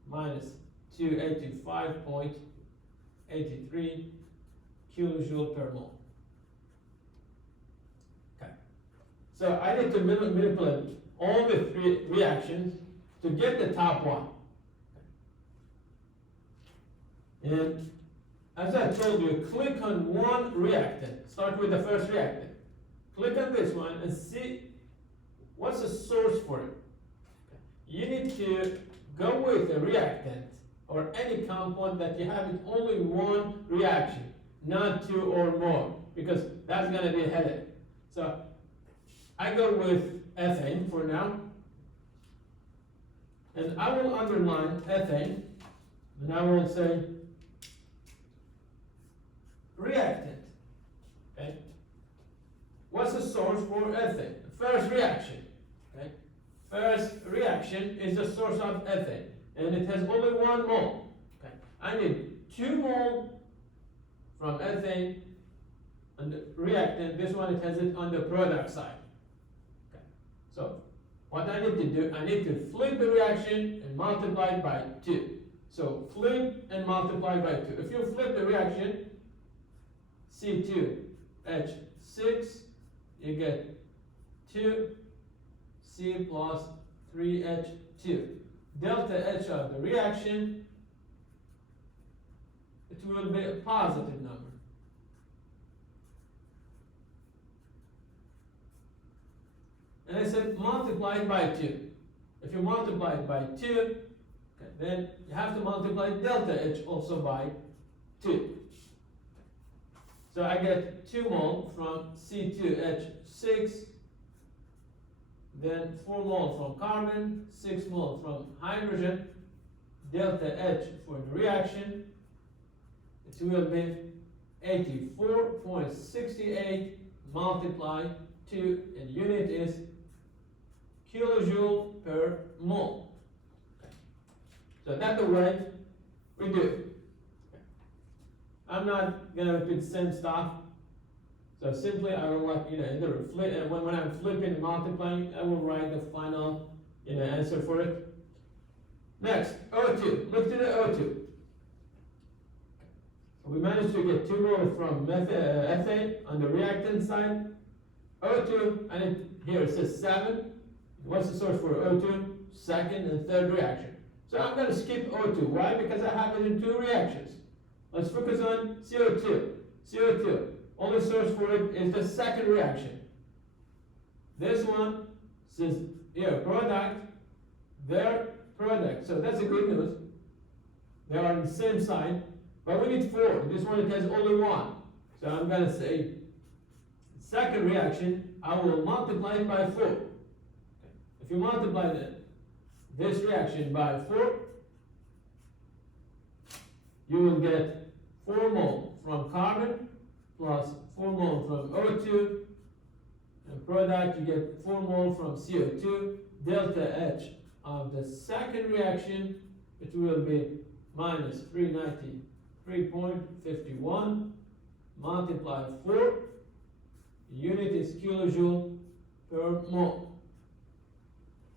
minus 285.83 kilojoule per mole. Okay. So I need to manipulate all the 3 reactions to get the top one. And as I told you, click on one reactant. Start with the first reactant. Click on this one and see what's the source for it. You need to go with a reactant or any compound that you have in only one reaction, not 2 or more, because that's going to be a headache. So I go with ethane for now, and I will underline ethane, and I will say reactant. Okay? What's the source for ethane? First reaction. Okay? First reaction is the source of ethane, and it has only 1 mole. Okay? I need 2 mole from ethane and the reactant. This one, it has it on the product side. Okay? So what I need to do, I need to flip the reaction and multiply it by 2. So flip and multiply by 2. If you flip the reaction, C2H6, you get 2C plus 3H2. Delta H of the reaction, it will be a positive number. And I said multiply it by 2. If you multiply it by 2, okay, then you have to multiply delta H also by 2. So I get 2 mole from C2H6, then 4 mole from carbon, 6 mole from hydrogen, delta H for the reaction, it will be 84.68 multiplied 2, and unit is kilojoule per mole. Okay. So that's the way we do it. I'm not going to repeat the same stuff. So simply, I will write, either flip, when I'm flipping and multiplying, I will write the final, answer for it. Next, O2. Look to the O2. So we managed to get 2 mole from ethane on the reactant side. O2, and here it says 7. What's the source for O2? Second and third reaction. So I'm going to skip O2. Why? Because I have it in 2 reactions. Let's focus on CO2. CO2, only source for it is the second reaction. This one says here, product, their product. So that's a good news. They are on the same side, but we need 4. This one, it has only 1. So I'm going to say, second reaction, I will multiply it by 4. if you multiply this reaction by 4, you will get 4 mole from carbon plus 4 mole from O2, and product you get 4 mole from CO2. Delta H of the second reaction, it will be minus 393.51 multiply 4, unit is kilojoule per mole.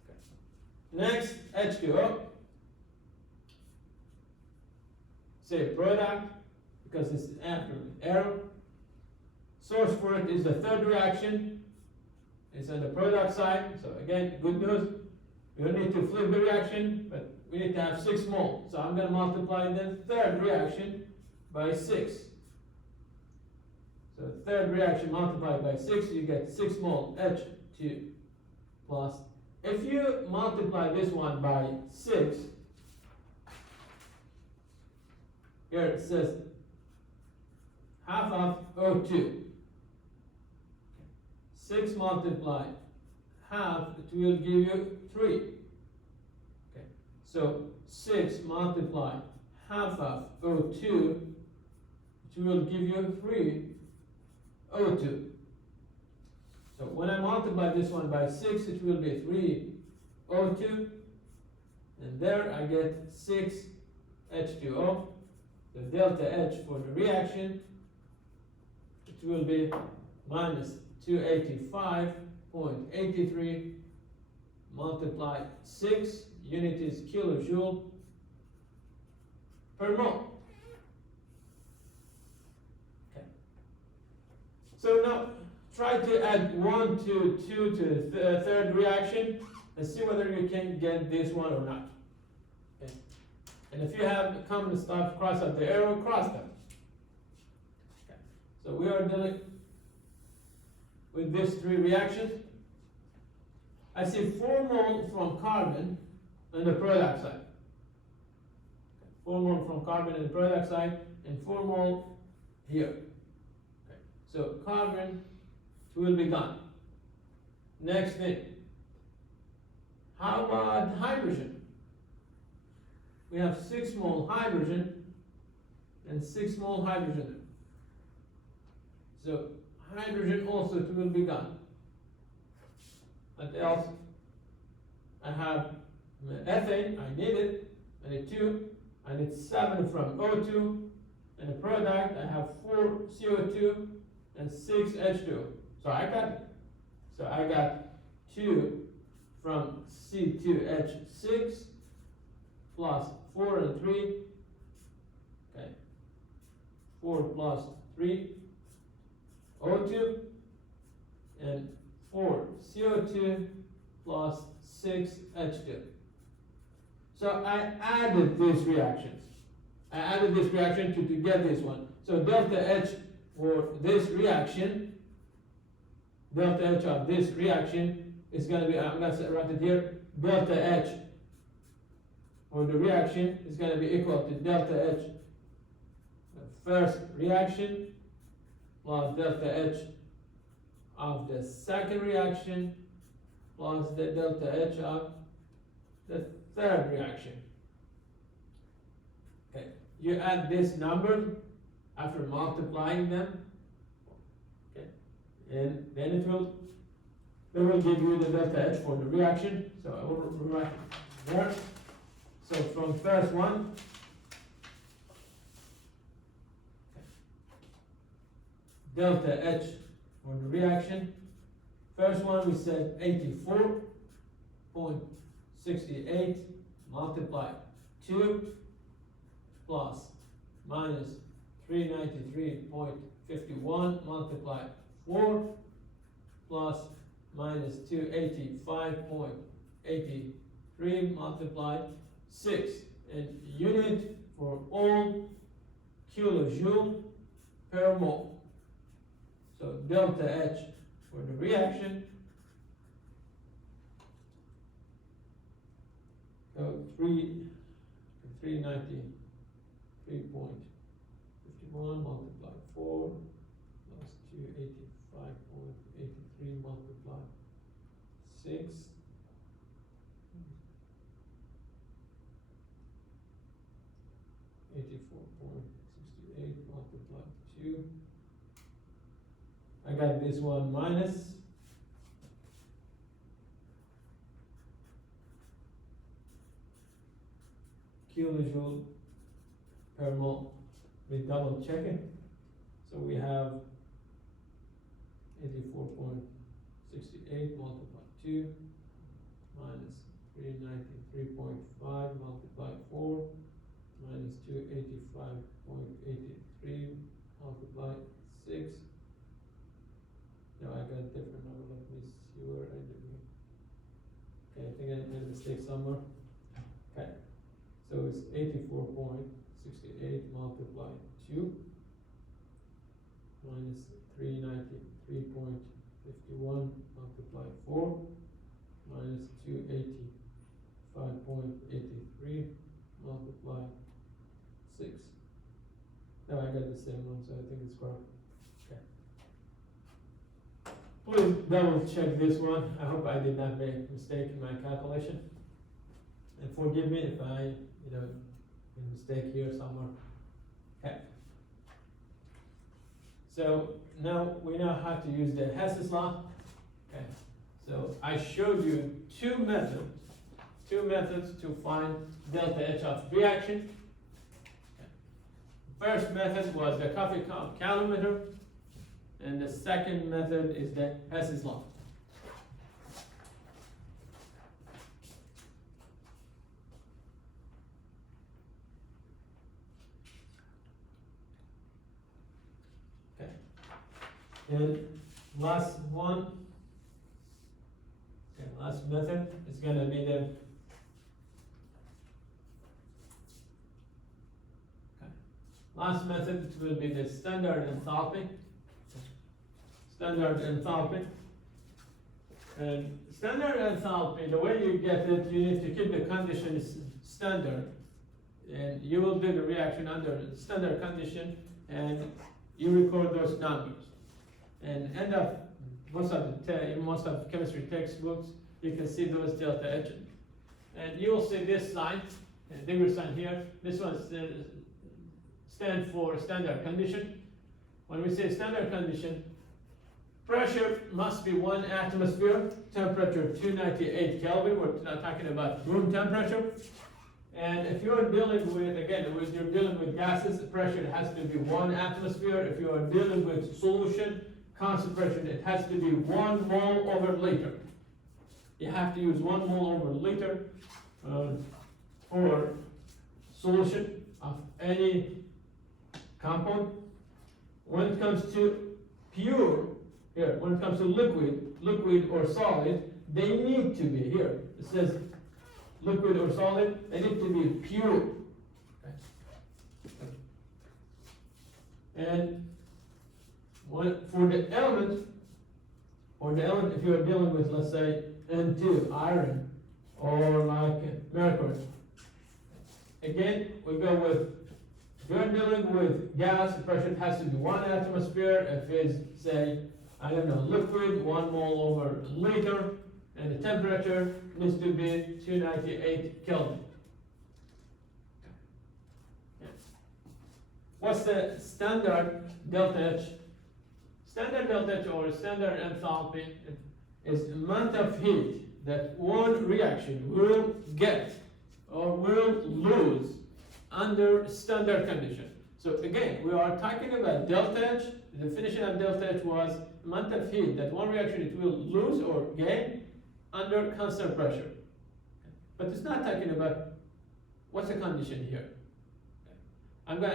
Okay. Next, H2O. Say product, because it's after arrow. Source for it is the third reaction. It's on the product side. So again, good news. We don't need to flip the reaction, but we need to have 6 mole. So I'm going to multiply the third reaction by 6. So third reaction multiplied by 6, you get 6 mole H2 plus. If you multiply this one by 6, here it says half of O2. 6 multiply half, it will give you 3. Okay. So 6 multiply half of O2, it will give you 3 O2. So when I multiply this one by 6, it will be 3 O2, and there I get 6 H2O. The delta H for the reaction, it will be minus 285.83 multiply 6, unit is kilojoule per mole. Okay. So now try to add 1 to 2 to the third reaction and see whether you can get this one or not. Okay. And if you have common stuff, cross out the arrow, cross them. Okay. So we are dealing with these 3 reactions. I see 4 mole from carbon on the product side. 4 mole from carbon on the product side, and 4 mole here. Okay. So carbon will be gone. Next thing, how about hydrogen? We have 6 mole hydrogen and 6 mole hydrogen. So hydrogen also will be gone. What else? I have ethane, I need it, I need 2, I need 7 from O2, and the product I have 4 CO2 and 6 H2O. So I got 2 from C2H6 plus 4 and 3, okay, 4 plus 3 O2, and 4 CO2 plus 6 H2. So I added these reactions. I added this reaction to get this one. So delta H for this reaction, delta H of this reaction is going to be, I'm going to write it here, delta H for the reaction is going to be equal to delta H, the first reaction, plus delta H of the second reaction, plus the delta H of the third reaction. Okay, you add this number after multiplying them, okay, and then it will give you the delta H for the reaction. So I will write it there. So from first one, delta H for the reaction. First one we said 84.68 multiply 2 plus minus 393.51 multiply 4 plus minus 285.83 multiply 6, and unit for all kilojoule per mole. So delta H for the reaction, so 393.51 multiply 4 plus 285.83 multiply 6 84.68 multiplied 2. I got this one minus kilojoule per mole. We double check it. So we have 84.68 multiplied 2 minus 393.5 multiplied 4 minus 285.83 multiplied 6. No, I got a different number. Let me see where I did it. Okay, I think I made a mistake somewhere. Okay, so it's 84.68 multiplied 2 minus 393.51 multiplied 4 minus 285.83 multiplied 6. Now I got the same one, so I think it's correct. Okay. Please double check this one. I hope I did not make a mistake in my calculation. And forgive me if I, made a mistake here somewhere. Okay. So now we know how to use the Hess's law. Okay. So I showed you two methods to find delta H of reaction. Okay. First method was the coffee cup calorimeter, and the second method is the Hess's law. Okay. And last one. Okay, last method is going to be the last method will be the standard enthalpy. Standard enthalpy. And standard enthalpy, the way you get it, you need to keep the conditions standard. And you will do the reaction under standard condition, and you record those numbers. And end up most of chemistry textbooks, you can see those delta H. And you will see this sign, degree sign here. This one stands for standard condition. When we say standard condition, pressure must be 1 atmosphere, temperature 298 Kelvin. We're not talking about room temperature. And if you're dealing with, again, if you're dealing with gases, the pressure has to be 1 atmosphere. If you are dealing with solution, concentration, it has to be 1 mole over liter. You have to use 1 mole over liter for solution of any compound. When it comes to pure, here, when it comes to liquid or solid, they need to be here. It says liquid or solid, they need to be pure. Okay. And for the element, if you are dealing with, let's say, N2, iron, or like mercury, again, we go with, if you're dealing with gas, the pressure has to be 1 atmosphere. If it's, say, I don't know, liquid, 1 mole over liter, and the temperature needs to be 298 Kelvin. What's the standard delta H? Standard delta H, or standard enthalpy, is the amount of heat that one reaction will get or will lose under standard condition. So again, we are talking about delta H. The definition of delta H was amount of heat that one reaction it will lose or gain under constant pressure. But it's not talking about what's the condition here.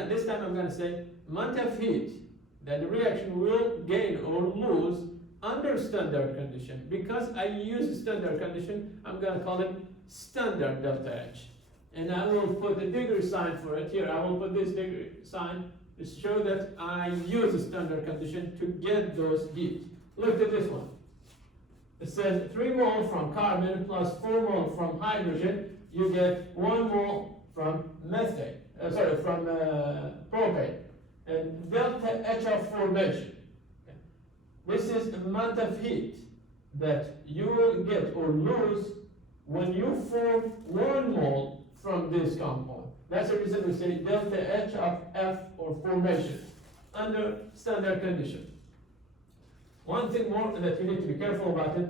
This time I'm going to say amount of heat that the reaction will gain or lose under standard condition. Because I use standard condition, I'm going to call it standard delta H. And I will put a degree sign for it here. I will put this degree sign to show that I use a standard condition to get those heat. Look at this one. It says 3 mole from carbon plus 4 mole from hydrogen. You get 1 mole from methane. From propane. And delta H of formation. Okay. This is the amount of heat that you will get or lose when you form 1 mole from this compound. That's the reason we say delta H of F or formation under standard condition. One thing more that you need to be careful about it,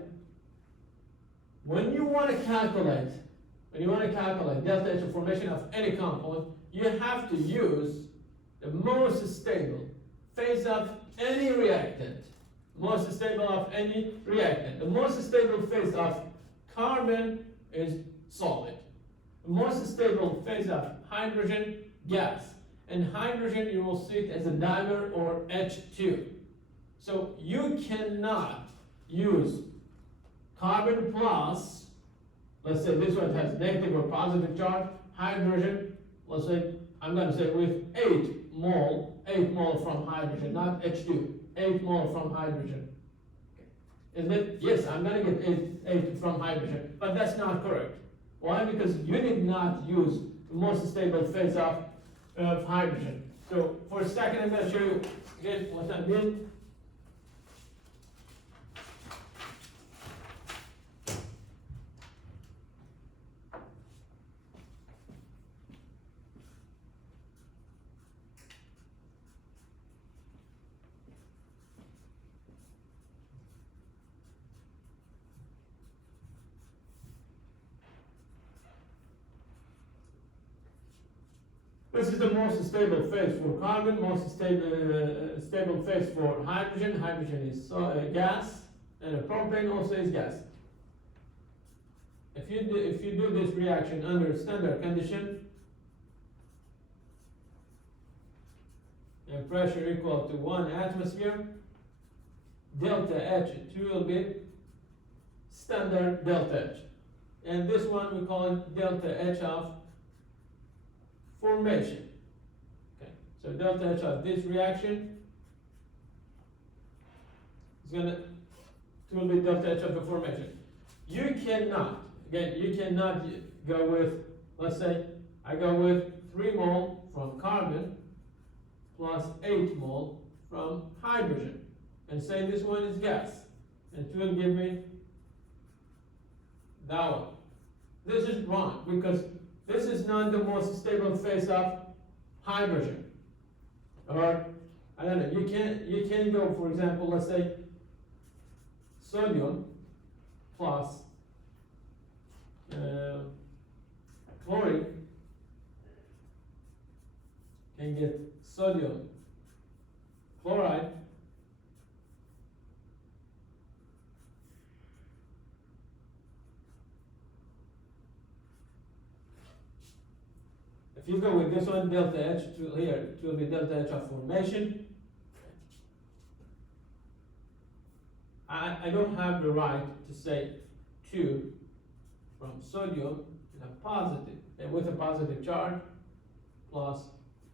when you want to calculate delta H of formation of any compound, you have to use the most stable phase of any reactant. Most stable of any reactant. The most stable phase of carbon is solid. The most stable phase of hydrogen, gas. And hydrogen, you will see it as a dimer or H2. So you cannot use carbon plus, let's say this one has negative or positive charge, hydrogen, let's say, I'm going to say with 8 mole from hydrogen, not H2, 8 mole from hydrogen. Isn't it? Yes, I'm going to get 8 from hydrogen, but that's not correct. Why? Because you did not use the most stable phase of hydrogen. So for a second, I'm going to show you again what I mean. This is the most stable phase for carbon, most stable phase for hydrogen. Hydrogen is gas, and propane also is gas. If you do this reaction under standard condition, and pressure equal to 1 atmosphere, delta H, it will be standard delta H. And this one we call it delta H of formation. Okay, so delta H of this reaction is will be delta H of the formation. You cannot go with, let's say, I go with 3 mole from carbon plus 8 mole from hydrogen, and say this one is gas, and it will give me that one. This is wrong, because this is not the most stable phase of hydrogen. Or, I don't know, you can go, for example, let's say, sodium plus chlorine, can get sodium chloride, if you go with this one, delta H, it will be delta H of formation. I don't have the right to say 2 from sodium in a positive, with a positive charge, plus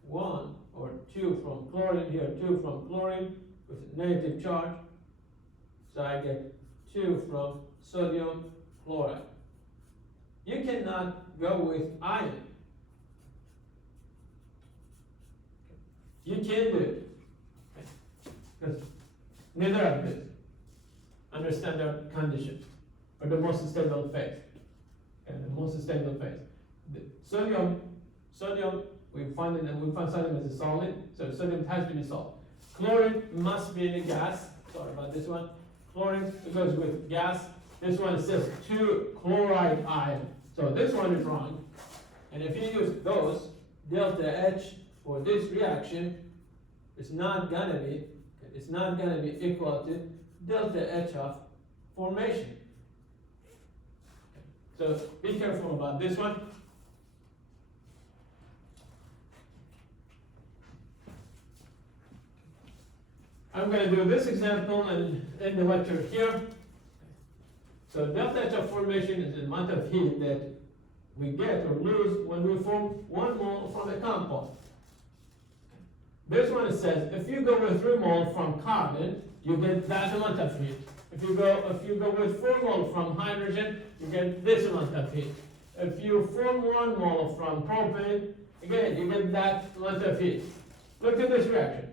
1 or 2 from chlorine, here 2 from chlorine with a negative charge. So I get 2 from sodium chloride. You cannot go with iron. You can do it, because neither of this under standard condition, or the most stable phase. And the most stable phase. The sodium, we find sodium as a solid, so sodium has to be solid. Chlorine must be in a gas. Sorry about this one. Chlorine goes with gas. This one says 2 chloride ion. So this one is wrong. And if you use those, delta H for this reaction is not gonna be equal to delta H of formation. So be careful about this one. I'm going to do this example and end the lecture here. So delta H of formation is the amount of heat that we get or lose when we form 1 mole from a compound. This one says if you go with 3 mole from carbon, you get that amount of heat. If you go with 4 mole from hydrogen, you get this amount of heat. If you form 1 mole from propane, again you get that amount of heat. Look at this reaction.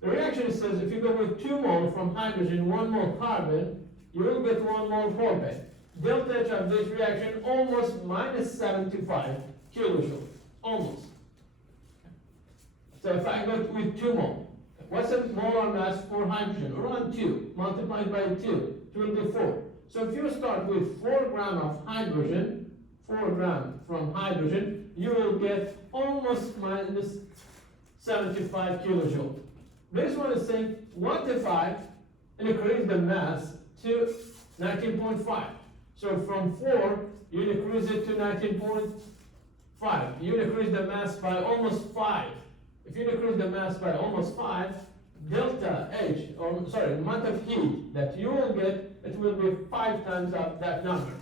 The reaction says if you go with 2 mole from hydrogen, 1 mole carbon, you will get 1 mole propane. delta H of this reaction almost minus 75 kilojoules, almost. So if I go with 2 mole, what's the molar mass for hydrogen? Around 2, multiplied by 2, it will be 4. So if you start with 4 grams of hydrogen, 4 grams from hydrogen, you will get almost minus 75 kilojoules. This one is saying, what if I increase the mass to 19.5? So from 4, you increase it to 19.5. You increase the mass by almost 5. If you increase the mass by almost 5, delta H, or sorry, the amount of heat that you will get, it will be 5 times of that number.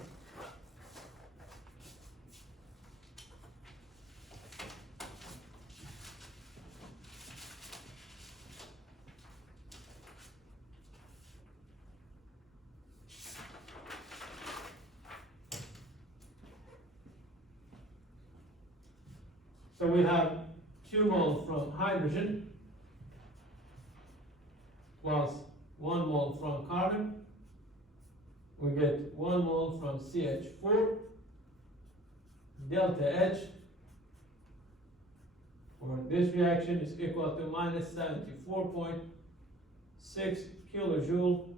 So we have 2 mole from hydrogen plus 1 mole from carbon. We get 1 mole from CH4. Delta H for this reaction is equal to minus 74.6 kilojoule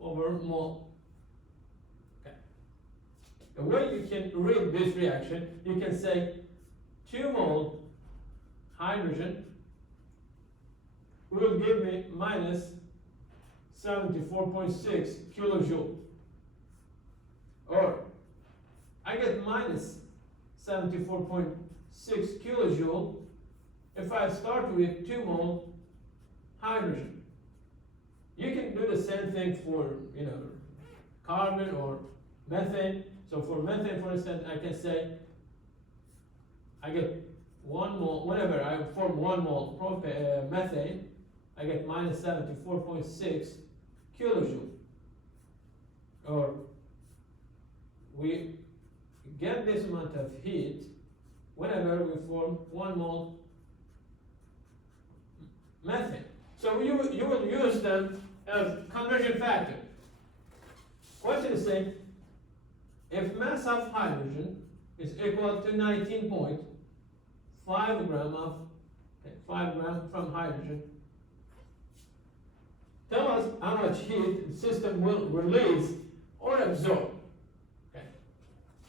over mole. Okay. The way you can read this reaction, you can say 2 mole hydrogen will give me minus 74.6 kilojoule. Or I get minus 74.6 kilojoule if I start with 2 mole hydrogen. You can do the same thing for, carbon or methane. So for methane, for instance, I can say I get 1 mole, whenever I form 1 mole methane, I get minus 74.6 kilojoule. Or we get this amount of heat whenever we form 1 mole methane. So you will use them as conversion factor. Question is saying, if mass of hydrogen is equal to 19.5 grams of 5 grams from hydrogen, tell us how much heat the system will release or absorb. Okay.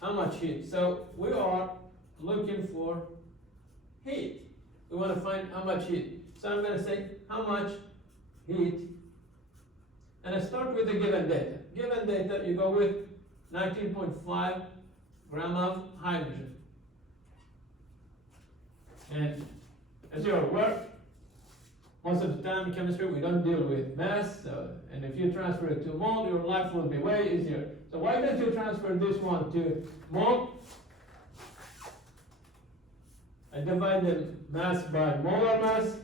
How much heat? So we are looking for heat. We want to find how much heat. So I'm going to say how much heat, and I start with the given data. Given data, you go with 19.5 grams of hydrogen. And as you're aware, most of the time in chemistry we don't deal with mass, and if you transfer it to mole, your life will be way easier. So why don't you transfer this one to mole? I divide the mass by molar mass.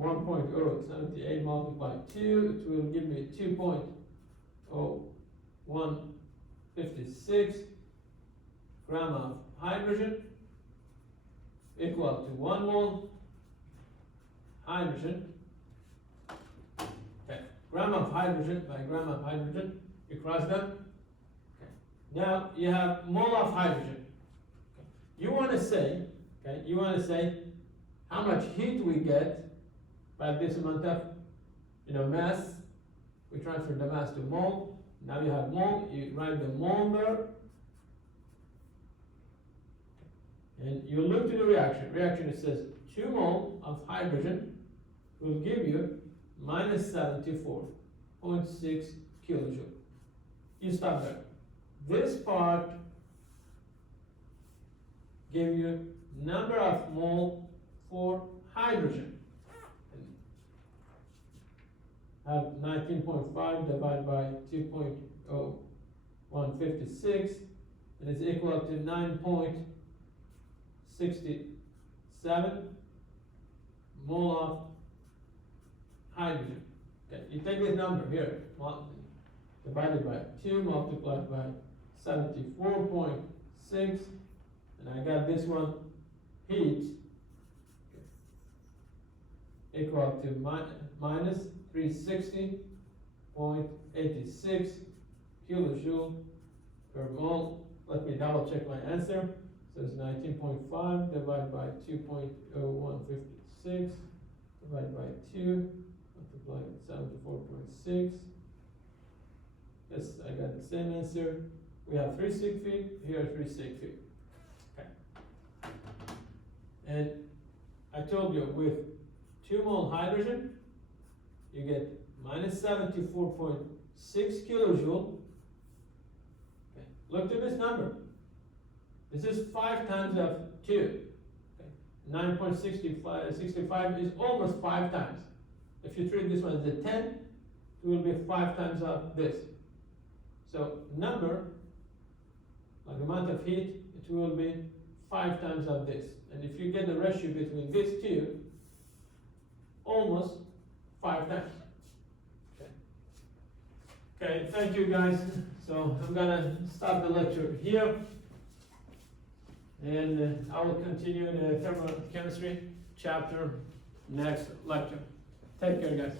1.078 multiplied 2, it will give me 2.0156 grams of hydrogen equal to 1 mole hydrogen. Okay, gram of hydrogen by gram of hydrogen, you cross them. Okay. Now you have mole of hydrogen. Okay. You want to say how much heat we get by this amount of mass. We transfer the mass to mole. Now you have mole, you write the mole there. And you look to the reaction. Reaction, it says 2 mole of hydrogen will give you minus 74.6 kilojoule. You stop there. This part give you number of mole for hydrogen. Have 19.5 divided by 2.0156, and it's equal to 9.67 mole of hydrogen. Okay, you take this number here, divided by 2 multiplied by 74.6, and I got this one, heat, equal to minus 360 0.86 kilojoule per mole. Let me double check my answer. So it's 19.5 divided by 2.0156 divided by 2, multiply with 74.6. Yes, I got the same answer. We have 3 sig feet, here 3 sig feet. Okay. And I told you with 2 mole hydrogen, you get minus 74.6 kilojoule. Okay. Look at this number. This is 5 times of 2. Okay. 9.65 is almost 5 times. If you treat this one as a 10, it will be 5 times of this. So number, like amount of heat, it will be 5 times of this. And if you get the ratio between these two, almost 5 times. Okay. Okay, thank you guys. So I'm gonna stop the lecture here. And I will continue the thermochemistry chapter next lecture. Take care, guys.